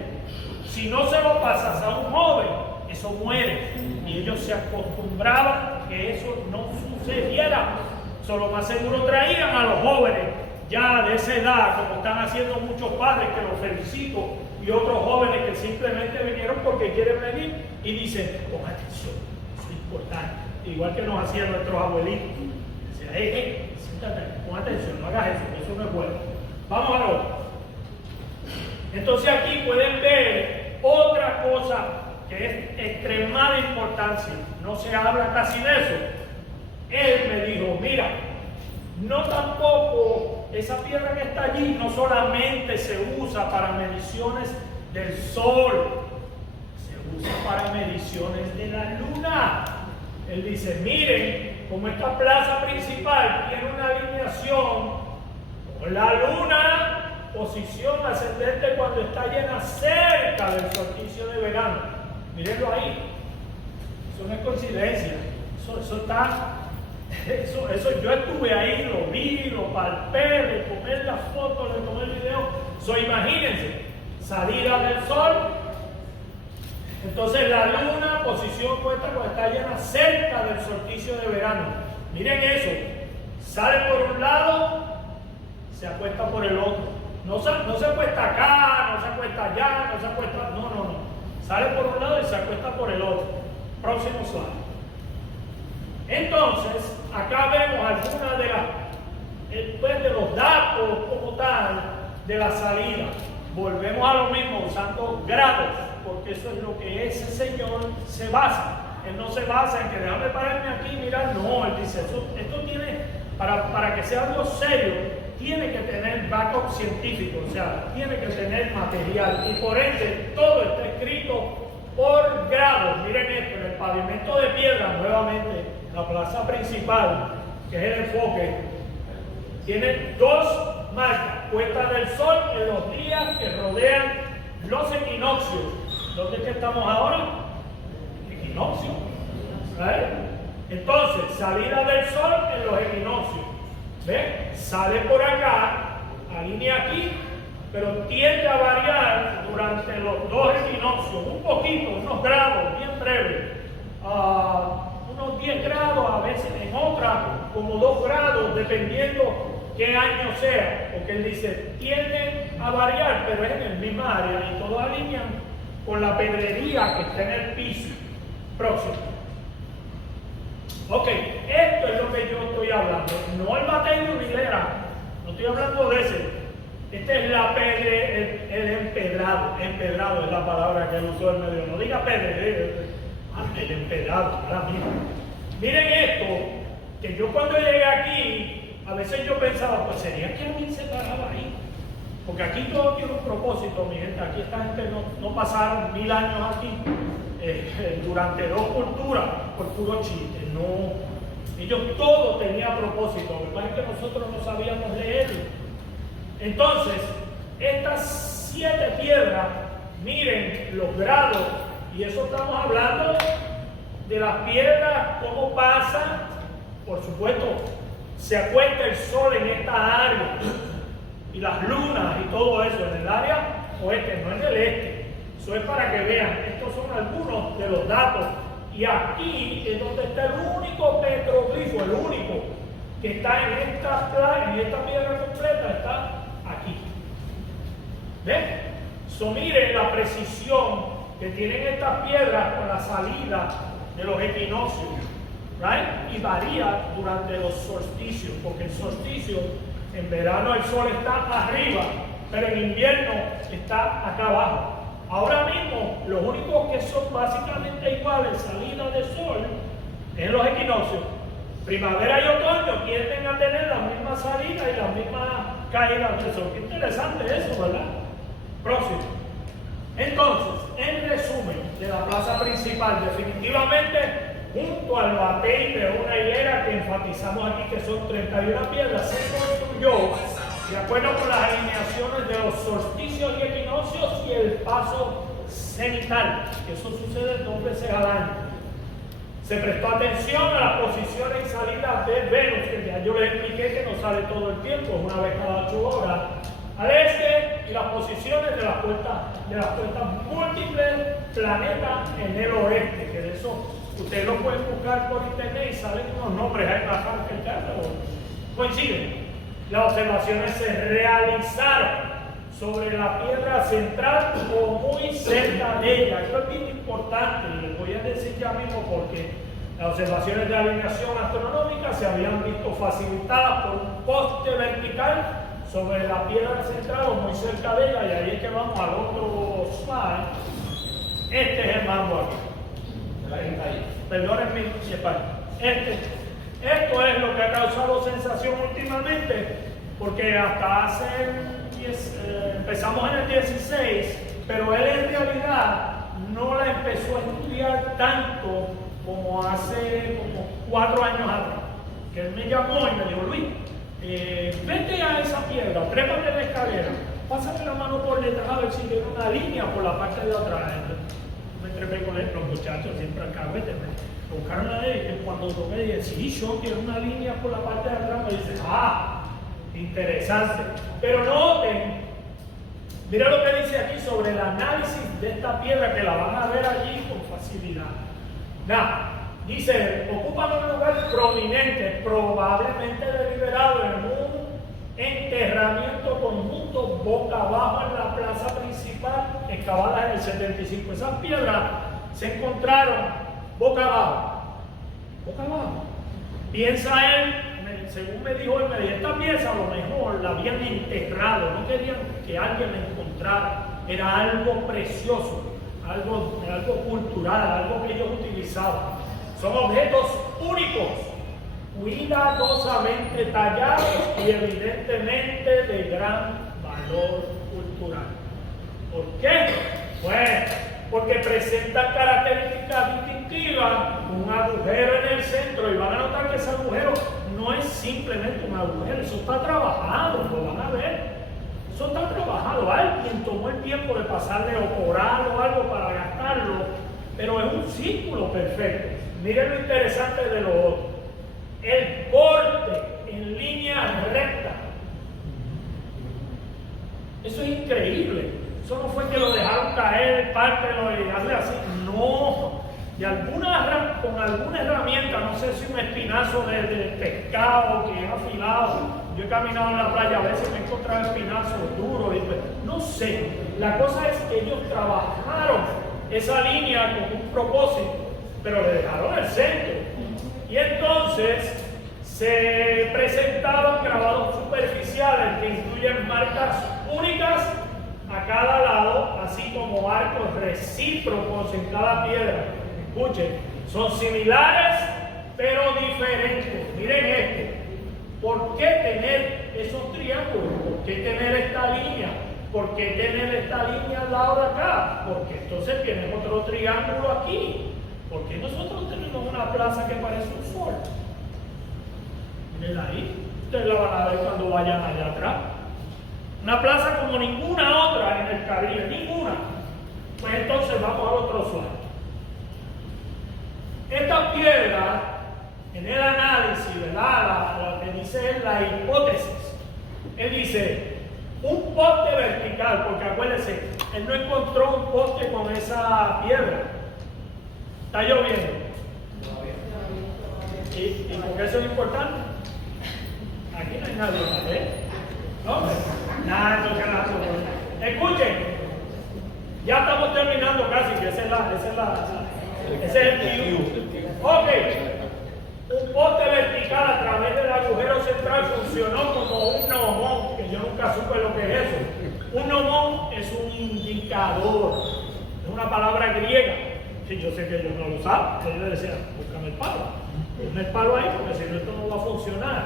Si no se lo pasas a un joven, eso muere. Y ellos se acostumbraban a que eso no sucediera. Solo más seguro traían a los jóvenes ya de esa edad, como están haciendo muchos padres, que los felicito, y otros jóvenes que simplemente vinieron porque quieren venir y dicen, pon atención, eso es importante. Igual que nos hacían nuestros abuelitos. Decían, siéntate, pon atención, no hagas eso no es bueno. Vamos a lo otro. Entonces aquí pueden ver otra cosa que es de extremada importancia. No se habla casi de eso. Él me dijo, mira, no tampoco, esa piedra que está allí no solamente se usa para mediciones del sol, se usa para mediciones de la luna. Él dice, miren, como esta plaza principal tiene una alineación con la luna, posición ascendente cuando está llena cerca del solsticio de verano. Mírenlo ahí. Eso no es coincidencia. Eso está... Eso yo estuve ahí, lo vi, lo palpé, le tomé las fotos, le tomé el video. Imagínense, salida del sol. Entonces la luna, posición puesta cuando está llena cerca del solsticio de verano. Miren eso, sale por un lado, se acuesta por el otro. No se acuesta acá, no se acuesta allá, no se acuesta... No. Sale por un lado y se acuesta por el otro. Próximo slide. Entonces, acá vemos algunas de los datos como tal de la salida. Volvemos a lo mismo, usando grados, porque eso es lo que ese señor se basa. Él no se basa en que déjame pararme aquí y mirar, no, él dice, esto tiene, para que sea algo serio, tiene que tener backup científico, o sea, tiene que tener material, y por ende todo está escrito por grados. Miren esto, en el pavimento de piedra, nuevamente, la plaza principal, que es el enfoque, tiene 2 marcas, puesta del sol en los días que rodean los equinoccios. ¿Dónde es que estamos ahora? Equinoccio. ¿Vale? Entonces, salida del sol en los equinoccios. ¿Ve? Sale por acá, alinea aquí, pero tiende a variar durante los 2 equinoccios, un poquito, unos grados, bien breves. Unos 10 grados, a veces en otra, como 2 grados, dependiendo qué año sea, porque él dice, tienden a variar, pero es en el mismo área, y todos alinean con la pedrería que está en el piso. Próximo. Ok, esto es lo que yo estoy hablando, no el batey de Unilera, no estoy hablando de ese. Este es el empedrado es la palabra que él usó en medio, no diga pedre, el empedrado, ahora mismo. Miren esto, que yo cuando llegué aquí, a veces yo pensaba, pues sería que alguien se paraba ahí. Porque aquí todo tiene un propósito, mi gente. Aquí esta gente no pasaron 1000 años aquí durante 2 culturas por puro chiste. No, ellos todo tenía propósito. Lo que pasa es que nosotros no sabíamos leerlo. Entonces, estas 7 piedras, miren los grados Y eso estamos hablando de las piedras, cómo pasan, por supuesto, se acuesta el sol en esta área, y las lunas y todo eso, en el área oeste, no en el este. Eso es para que vean, estos son algunos de los datos. Y aquí es donde está el único petroglifo, el único que está en esta piedra completa, está aquí. ¿Ven? Mire la precisión que tienen estas piedras para la salida de los equinoccios, ¿right? Y varía durante los solsticios, porque el solsticio, en verano el sol está arriba, pero en invierno está acá abajo. Ahora mismo, los únicos que son básicamente iguales, salida de sol, es los equinoccios. Primavera y otoño tienden a tener la misma salida y la misma caída del sol. Qué interesante eso, ¿verdad? Próximo. Entonces, en resumen, de la plaza principal, definitivamente, junto al batey de una hilera que enfatizamos aquí, que son 31 piedras, se construyó de acuerdo con las alineaciones de los solsticios y equinoccios y el paso cenital, que eso sucede 2 veces al año. Se prestó atención a las posiciones y salidas de Venus, que ya yo les expliqué que no sale todo el tiempo, una vez cada 8 horas, al este, y las posiciones de las puertas múltiples planetas en el oeste, que de eso ustedes lo pueden buscar por internet y salen unos nombres ahí bajados que coinciden. Las observaciones se realizaron sobre la piedra central o muy cerca de ella. Esto es bien importante y les voy a decir ya mismo porque las observaciones de alineación astronómica se habían visto facilitadas por un poste vertical sobre la piedra central o muy cerca de ella, y ahí es que vamos al otro slide. Este es el mambo aquí. Perdónenme mi español. Esto es lo que ha causado sensación últimamente, porque hasta hace empezamos en el 16, pero él en realidad no la empezó a estudiar tanto como hace como 4 años atrás, que él me llamó y me dijo: Luis, vete a esa piedra, trépate en la escalera, pásame la mano por detrás a ver si tiene una línea por la parte de atrás. Me trepé con él, los muchachos siempre acá, vete, buscaron a él, y cuando toqué dije: sí, yo quiero una línea por la parte de atrás. Me dice: interesante. Pero noten, mira lo que dice aquí sobre el análisis de esta piedra, que la van a ver allí con facilidad. Dice: ocupan un lugar prominente, probablemente deliberado en un enterramiento conjunto boca abajo en la plaza principal, excavada en el 75. Esas piedras se encontraron boca abajo. Boca abajo. Piensa él, según me dijo él, esta pieza a lo mejor la habían enterrado, no querían que alguien la encontrara. Era algo precioso, algo cultural, algo que ellos utilizaban. Son objetos únicos, cuidadosamente tallados y evidentemente de gran valor cultural. ¿Por qué? Pues porque presentan características distintivas, un agujero en el centro, y van a notar que ese agujero no es simplemente un agujero, eso está trabajado, lo van a ver. Eso está trabajado. Alguien tomó el tiempo de pasarle o coral o algo para gastarlo, pero es un círculo perfecto. Miren lo interesante de lo otro. El corte en línea recta. Eso es increíble. Eso no fue que lo dejaron caer, pártelo y hazle así. No. Y con alguna herramienta, no sé si un espinazo de pescado que es afilado. Yo he caminado en la playa, a veces me he encontrado espinazos duros. No sé. La cosa es que ellos trabajaron esa línea con un propósito, pero le dejaron el centro. Y entonces se presentaban grabados superficiales que incluyen marcas únicas a cada lado, así como arcos recíprocos en cada piedra. Escuchen, son similares pero diferentes. Miren este. ¿Por qué tener esos triángulos? ¿Por qué tener esta línea? ¿Por qué tener esta línea al lado de acá? Porque entonces tienes otro triángulo aquí. ¿Por qué nosotros tenemos una plaza que parece un sol? Miren ahí, ustedes la van a ver cuando vayan allá atrás. Una plaza como ninguna otra en el Caribe, ninguna. Pues entonces vamos al otro slide. en el análisis, ¿verdad? Lo que dice es la hipótesis. Él dice, un poste vertical, porque acuérdense, él no encontró un poste con esa piedra. Está lloviendo. ¿Y por qué eso es importante? Aquí no hay nadie, ¿eh? ¿No? Nada, entonces nada. Escuchen, ya estamos terminando casi, que ese es el cue. Ok, un poste vertical a través del agujero central funcionó como un gnomón, que yo nunca supe lo que es eso. Un gnomón es un indicador, es una palabra griega. Sí, yo sé que ellos no lo saben, ellos decían, búscame el palo. Ponme el palo ahí, porque si no esto no va a funcionar.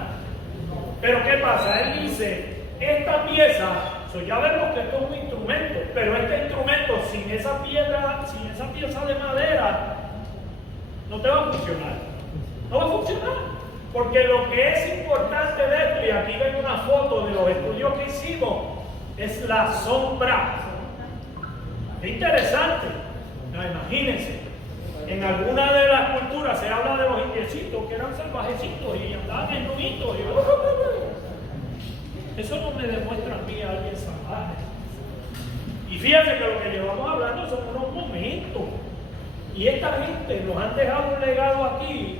Pero ¿qué pasa? Él dice, esta pieza, ya vemos que esto es un instrumento, pero este instrumento sin esa piedra, sin esa pieza de madera, no te va a funcionar. No va a funcionar. Porque lo que es importante de esto, y aquí ven una foto de los estudios que hicimos, es la sombra. Es interesante. No, imagínense. En alguna de las culturas se habla de los indiecitos que eran salvajecitos y andaban en nuditos. Eso no me demuestra a mí a alguien salvaje. Y fíjense que lo que llevamos hablando son unos momentos. Y esta gente nos han dejado un legado aquí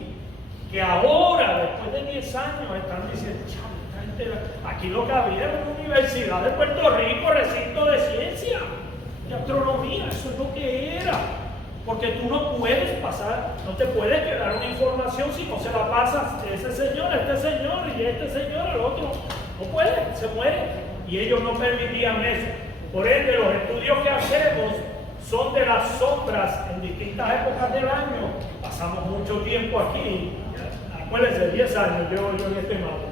que ahora, después de 10 años, están diciendo, esta gente, aquí lo que había era una universidad de Puerto Rico, recinto de ciencia, de astronomía, eso es lo que era. Porque tú no puedes pasar, no te puedes quedar una información si no se la pasas a ese señor, a este señor y a este señor, al otro. No puede, se muere. Y ellos no permitían eso. Por ende, los estudios que hacemos son de las sombras en distintas épocas del año. Pasamos mucho tiempo aquí. Acuérdense, 10 años llevo yo en este mapa.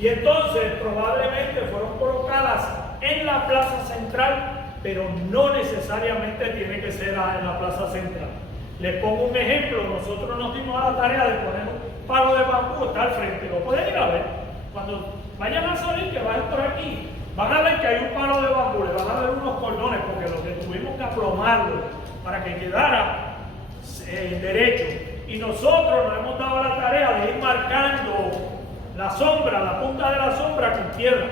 Y entonces, probablemente fueron colocadas en la plaza central, pero no necesariamente tiene que ser en la plaza central. Les pongo un ejemplo. Nosotros nos dimos a la tarea de poner un palo de bambú, está al frente. Lo pueden ir a ver. Cuando vayan a salir, que vayan por aquí, van a ver que hay un palo de bambú, le van a ver unos cordones, porque lo que tuvimos que aplomarlo para que quedara derecho. Y nosotros nos hemos dado la tarea de ir marcando la sombra, la punta de la sombra con piedra.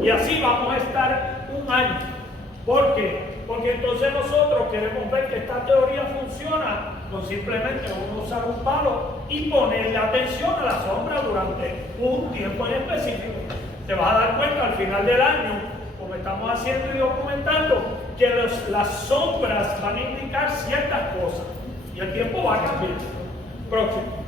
Y así vamos a estar un año. ¿Por qué? Porque entonces nosotros queremos ver que esta teoría funciona con simplemente uno usar un palo y ponerle atención a la sombra durante un tiempo en específico. Te vas a dar cuenta al final del año, como estamos haciendo y documentando, que las sombras van a indicar ciertas cosas y el tiempo va a cambiar. Próximo.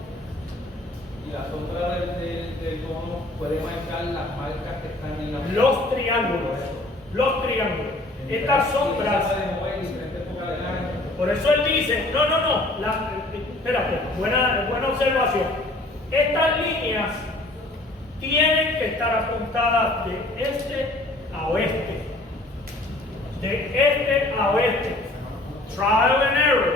Y la sombra del cono puede marcar las marcas que están en la... Los triángulos. Los triángulos. Estas sombras, por eso él dice, no, espérate, buena observación. Estas líneas tienen que estar apuntadas de este a oeste. De este a oeste. Trial and error.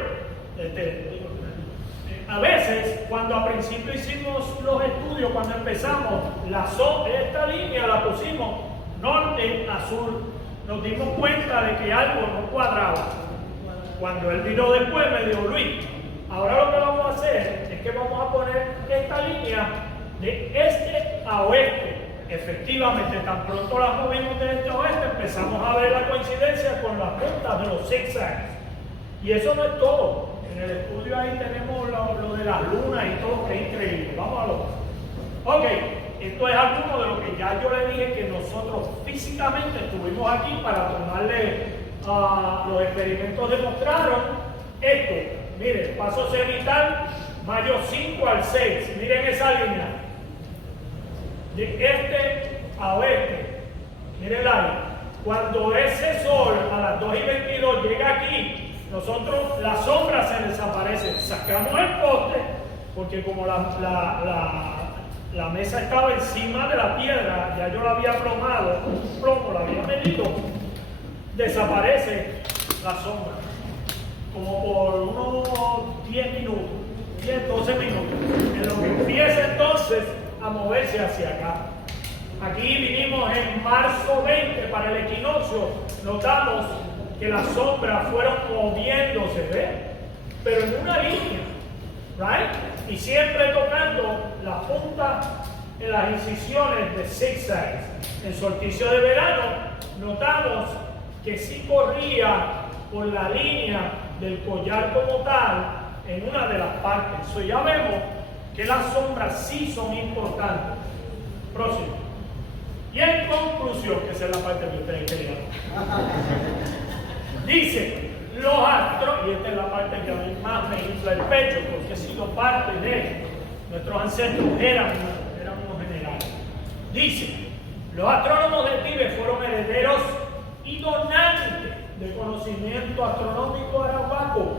A veces, cuando al principio hicimos los estudios, cuando empezamos, esta línea la pusimos norte a sur. Nos dimos cuenta de que algo no cuadraba. Cuando él vino después me dijo, Luis, ahora lo que vamos a hacer es que vamos a poner esta línea de este a oeste. Efectivamente, tan pronto la movimos de este a oeste, empezamos a ver la coincidencia con las puntas de los zigzags. Y eso no es todo. En el estudio ahí tenemos lo de las lunas y todo, que es increíble. Vamos a lo. Ok. Esto es alguno de lo que ya yo le dije que nosotros físicamente estuvimos aquí para tomarle los experimentos demostraron esto. Miren, paso cenital, mayo 5 al 6. Miren esa línea. De este a oeste. Miren la línea. Cuando ese sol a las 2:22 llega aquí, nosotros la sombra se desaparece. Sacamos el poste, porque como la mesa estaba encima de la piedra, ya yo la había plomado, un plomo la había medido, desaparece la sombra, como por unos 10 minutos, 10, 12 minutos, en lo que empieza entonces a moverse hacia acá. Aquí vinimos en marzo 20 para el equinoccio, notamos que las sombras fueron moviéndose, ¿ves? Pero en una línea. right? Y siempre tocando la punta en las incisiones de zigzags. En solsticio de verano notamos que sí corría por la línea del collar como tal en una de las partes. So ya vemos que las sombras sí son importantes. Próximo. Y en conclusión, que esa es la parte que ustedes querían, dice, los astros, y esta es la parte que a mí más me infla el pecho, porque he sido parte de nuestros ancestros, éramos generales. Dice, los astrónomos de Tíbet fueron herederos y donantes del conocimiento astronómico arahuaco.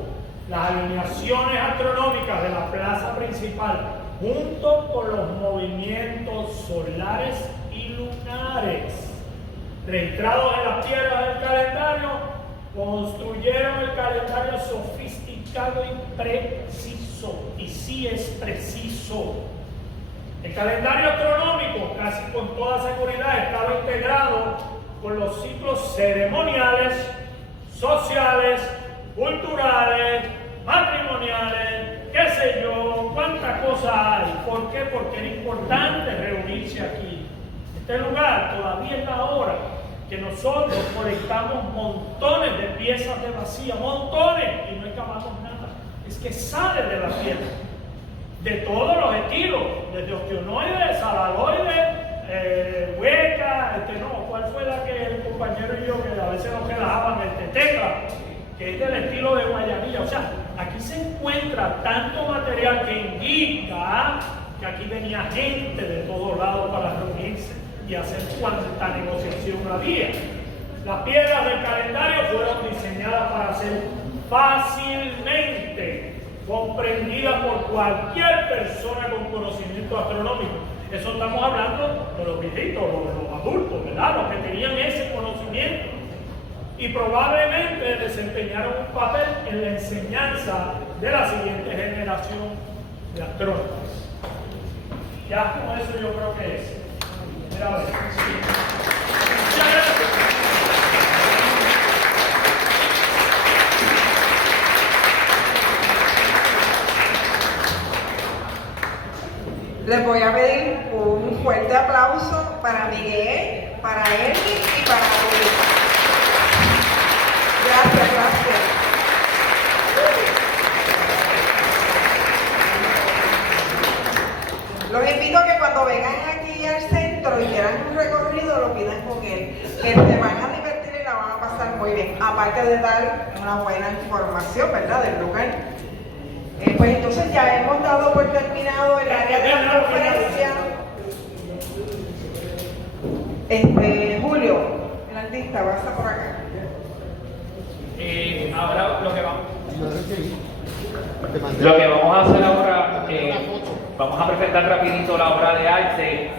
Las alineaciones astronómicas de la plaza principal, junto con los movimientos solares y lunares registrados en las piedras del calendario, construyeron el calendario sofisticado y preciso. Y sí es preciso. El calendario astronómico, casi con toda seguridad, estaba integrado con los ciclos ceremoniales, sociales, culturales, matrimoniales, qué sé yo, cuántas cosas hay. ¿Por qué? Porque era importante reunirse aquí. Este lugar todavía es la hora que nosotros colectamos montones de piezas de vacía, montones, y no excavamos nada. Es que sale de la tierra, de todos los estilos, desde osteonoides, salaloides, huecas, ¿cuál fue la que el compañero y yo, que a veces nos relajaban, el tetetra, que es del estilo de Guayanilla? O sea, aquí se encuentra tanto material que indica que aquí venía gente de todos lados para reunirse y hacer cuánta negociación había. Las piedras del calendario fueron diseñadas para ser fácilmente comprendidas por cualquier persona con conocimiento astronómico. Eso estamos hablando de los viejitos, los adultos, ¿verdad? Los que tenían ese conocimiento. Y probablemente desempeñaron un papel en la enseñanza de la siguiente generación de astrónomos. Ya con eso yo creo que es. Mira, a ver. Muchas gracias. Les voy a pedir un fuerte aplauso para Miguel, para Ernie y para Luis. Gracias. Los invito a que cuando vengan aquí al centro y quieran un recorrido, lo pidan con él, que se van a divertir y la van a pasar muy bien, aparte de dar una buena información, ¿verdad?, del lugar. Pues entonces ya hemos dado por terminado el área de la conferencia. Julio, el artista, vas a por acá. Ahora lo que vamos a hacer ahora, vamos a presentar rapidito la obra de arte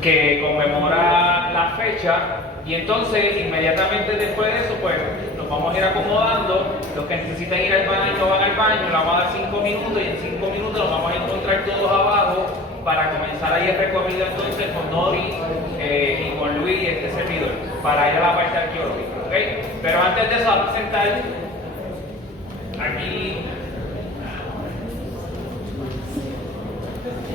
que conmemora la fecha, y entonces inmediatamente después de eso pues nos vamos a ir acomodando. Los que necesiten ir al baño van al baño, le vamos a dar 5 minutos y en 5 minutos nos vamos a encontrar todos abajo para comenzar ahí el recorrido entonces con Nori y con Luis y este servidor para ir a la parte arqueológica, ¿ok? Pero antes de eso vamos a presentar aquí.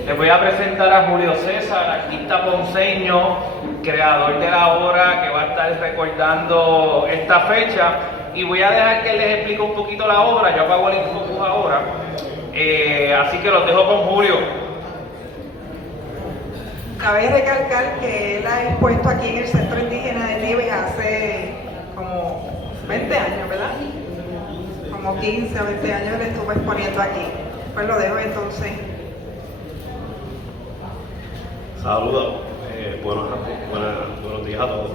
Les voy a presentar a Julio César, artista ponceño, creador de la obra que va a estar recordando esta fecha, y voy a dejar que les explique un poquito la obra. Yo apago el infocus ahora, así que los dejo con Julio. Cabe recalcar que él ha expuesto aquí en el Centro Indígena de Tíbet hace como 20 años, ¿verdad? Como 15 o 20 años le estuvo exponiendo aquí. Pues lo dejo entonces. Saludos, buenos días a todos.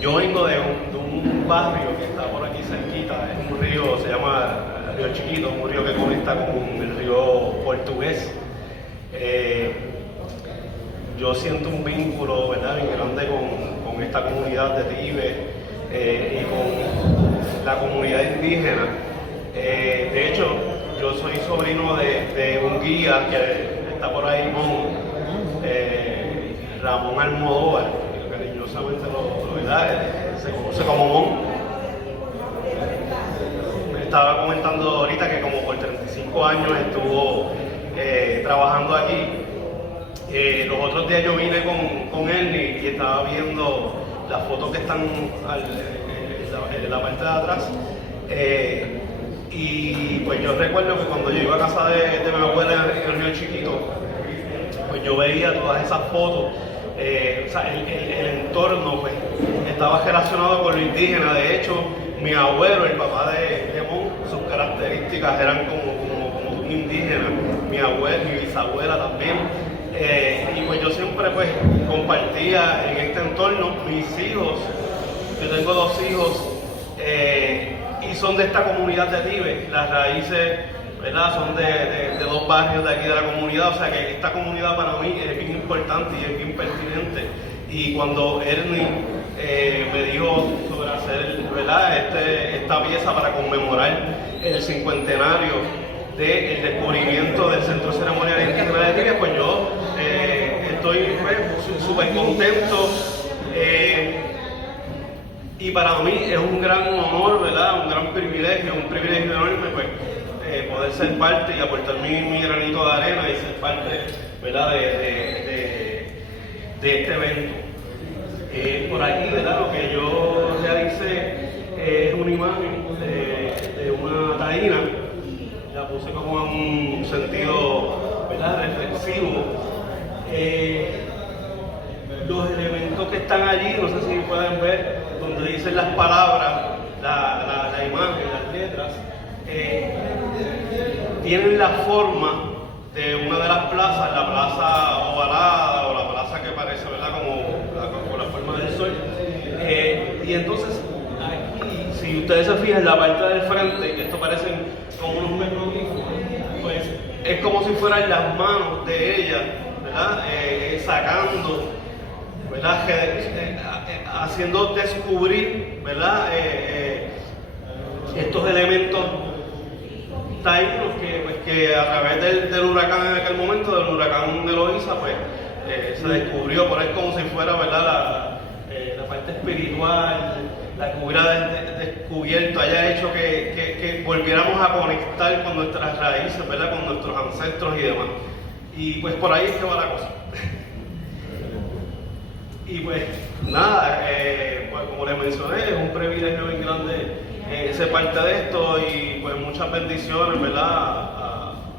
Yo vengo de un barrio que está por aquí cerquita, es un río, se llama Río Chiquito, un río que conecta con el río Portugués. Yo siento un vínculo, ¿verdad?, bien grande con esta comunidad de Tíbet y con la comunidad indígena. De hecho, yo soy sobrino de un guía que está por ahí, Ramón Almodóvar, que cariñosamente se conoce como Mon. estaba comentando ahorita que como por 35 años estuvo trabajando aquí. Los otros días yo vine con él y estaba viendo las fotos que están en la parte de atrás. Y pues yo recuerdo que cuando yo iba a casa de mi abuela en el Río Chiquito, pues yo veía todas esas fotos. O sea, el entorno pues, estaba relacionado con lo indígena. De hecho, mi abuelo, el papá de Mon, sus características eran como un indígena. Mi abuela, mi bisabuela también. Y pues yo siempre pues compartía en este entorno. Mis hijos, yo tengo 2 hijos y son de esta comunidad de Tíbet. Las raíces, ¿verdad?, son de 2 barrios de aquí de la comunidad. O sea que esta comunidad para mí es bien importante y es bien pertinente. Y cuando Ernie me dijo sobre hacer, ¿verdad?, esta pieza para conmemorar el 50enario del descubrimiento del Centro Ceremonial Indígena de Tíbet, pues yo estoy súper contento. Y para mí es un gran honor, ¿verdad?, un gran privilegio, un privilegio enorme, pues, poder ser parte y aportar mi granito de arena y ser parte, ¿verdad?, de este evento. Por aquí, ¿verdad?, lo que yo realicé es una imagen de una taína. La puse como en un sentido, ¿verdad?, reflexivo. Los elementos que están allí, no sé si pueden ver, donde dicen las palabras, la imagen, las letras, tienen la forma de una de las plazas, la plaza ovalada o la plaza que parece, ¿verdad?, como la forma del sol. Y entonces, aquí, si ustedes se fijan, la parte del frente, que esto parecen como unos metroglifos, pues es como si fueran las manos de ella, ¿verdad?, sacando, ¿verdad?, haciendo descubrir, ¿verdad?, estos elementos taínos que a través del huracán en aquel momento, del huracán de Loíza, pues se descubrió por ahí como si fuera, ¿verdad?, la parte espiritual, la que hubiera descubierto, haya hecho que volviéramos a conectar con nuestras raíces, ¿verdad?, con nuestros ancestros y demás. Y pues por ahí es que va la cosa. Y pues nada, pues como les mencioné, es un privilegio bien grande ser parte de esto y pues muchas bendiciones, ¿verdad?,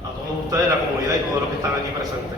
a todos ustedes, la comunidad y todos los que están aquí presentes.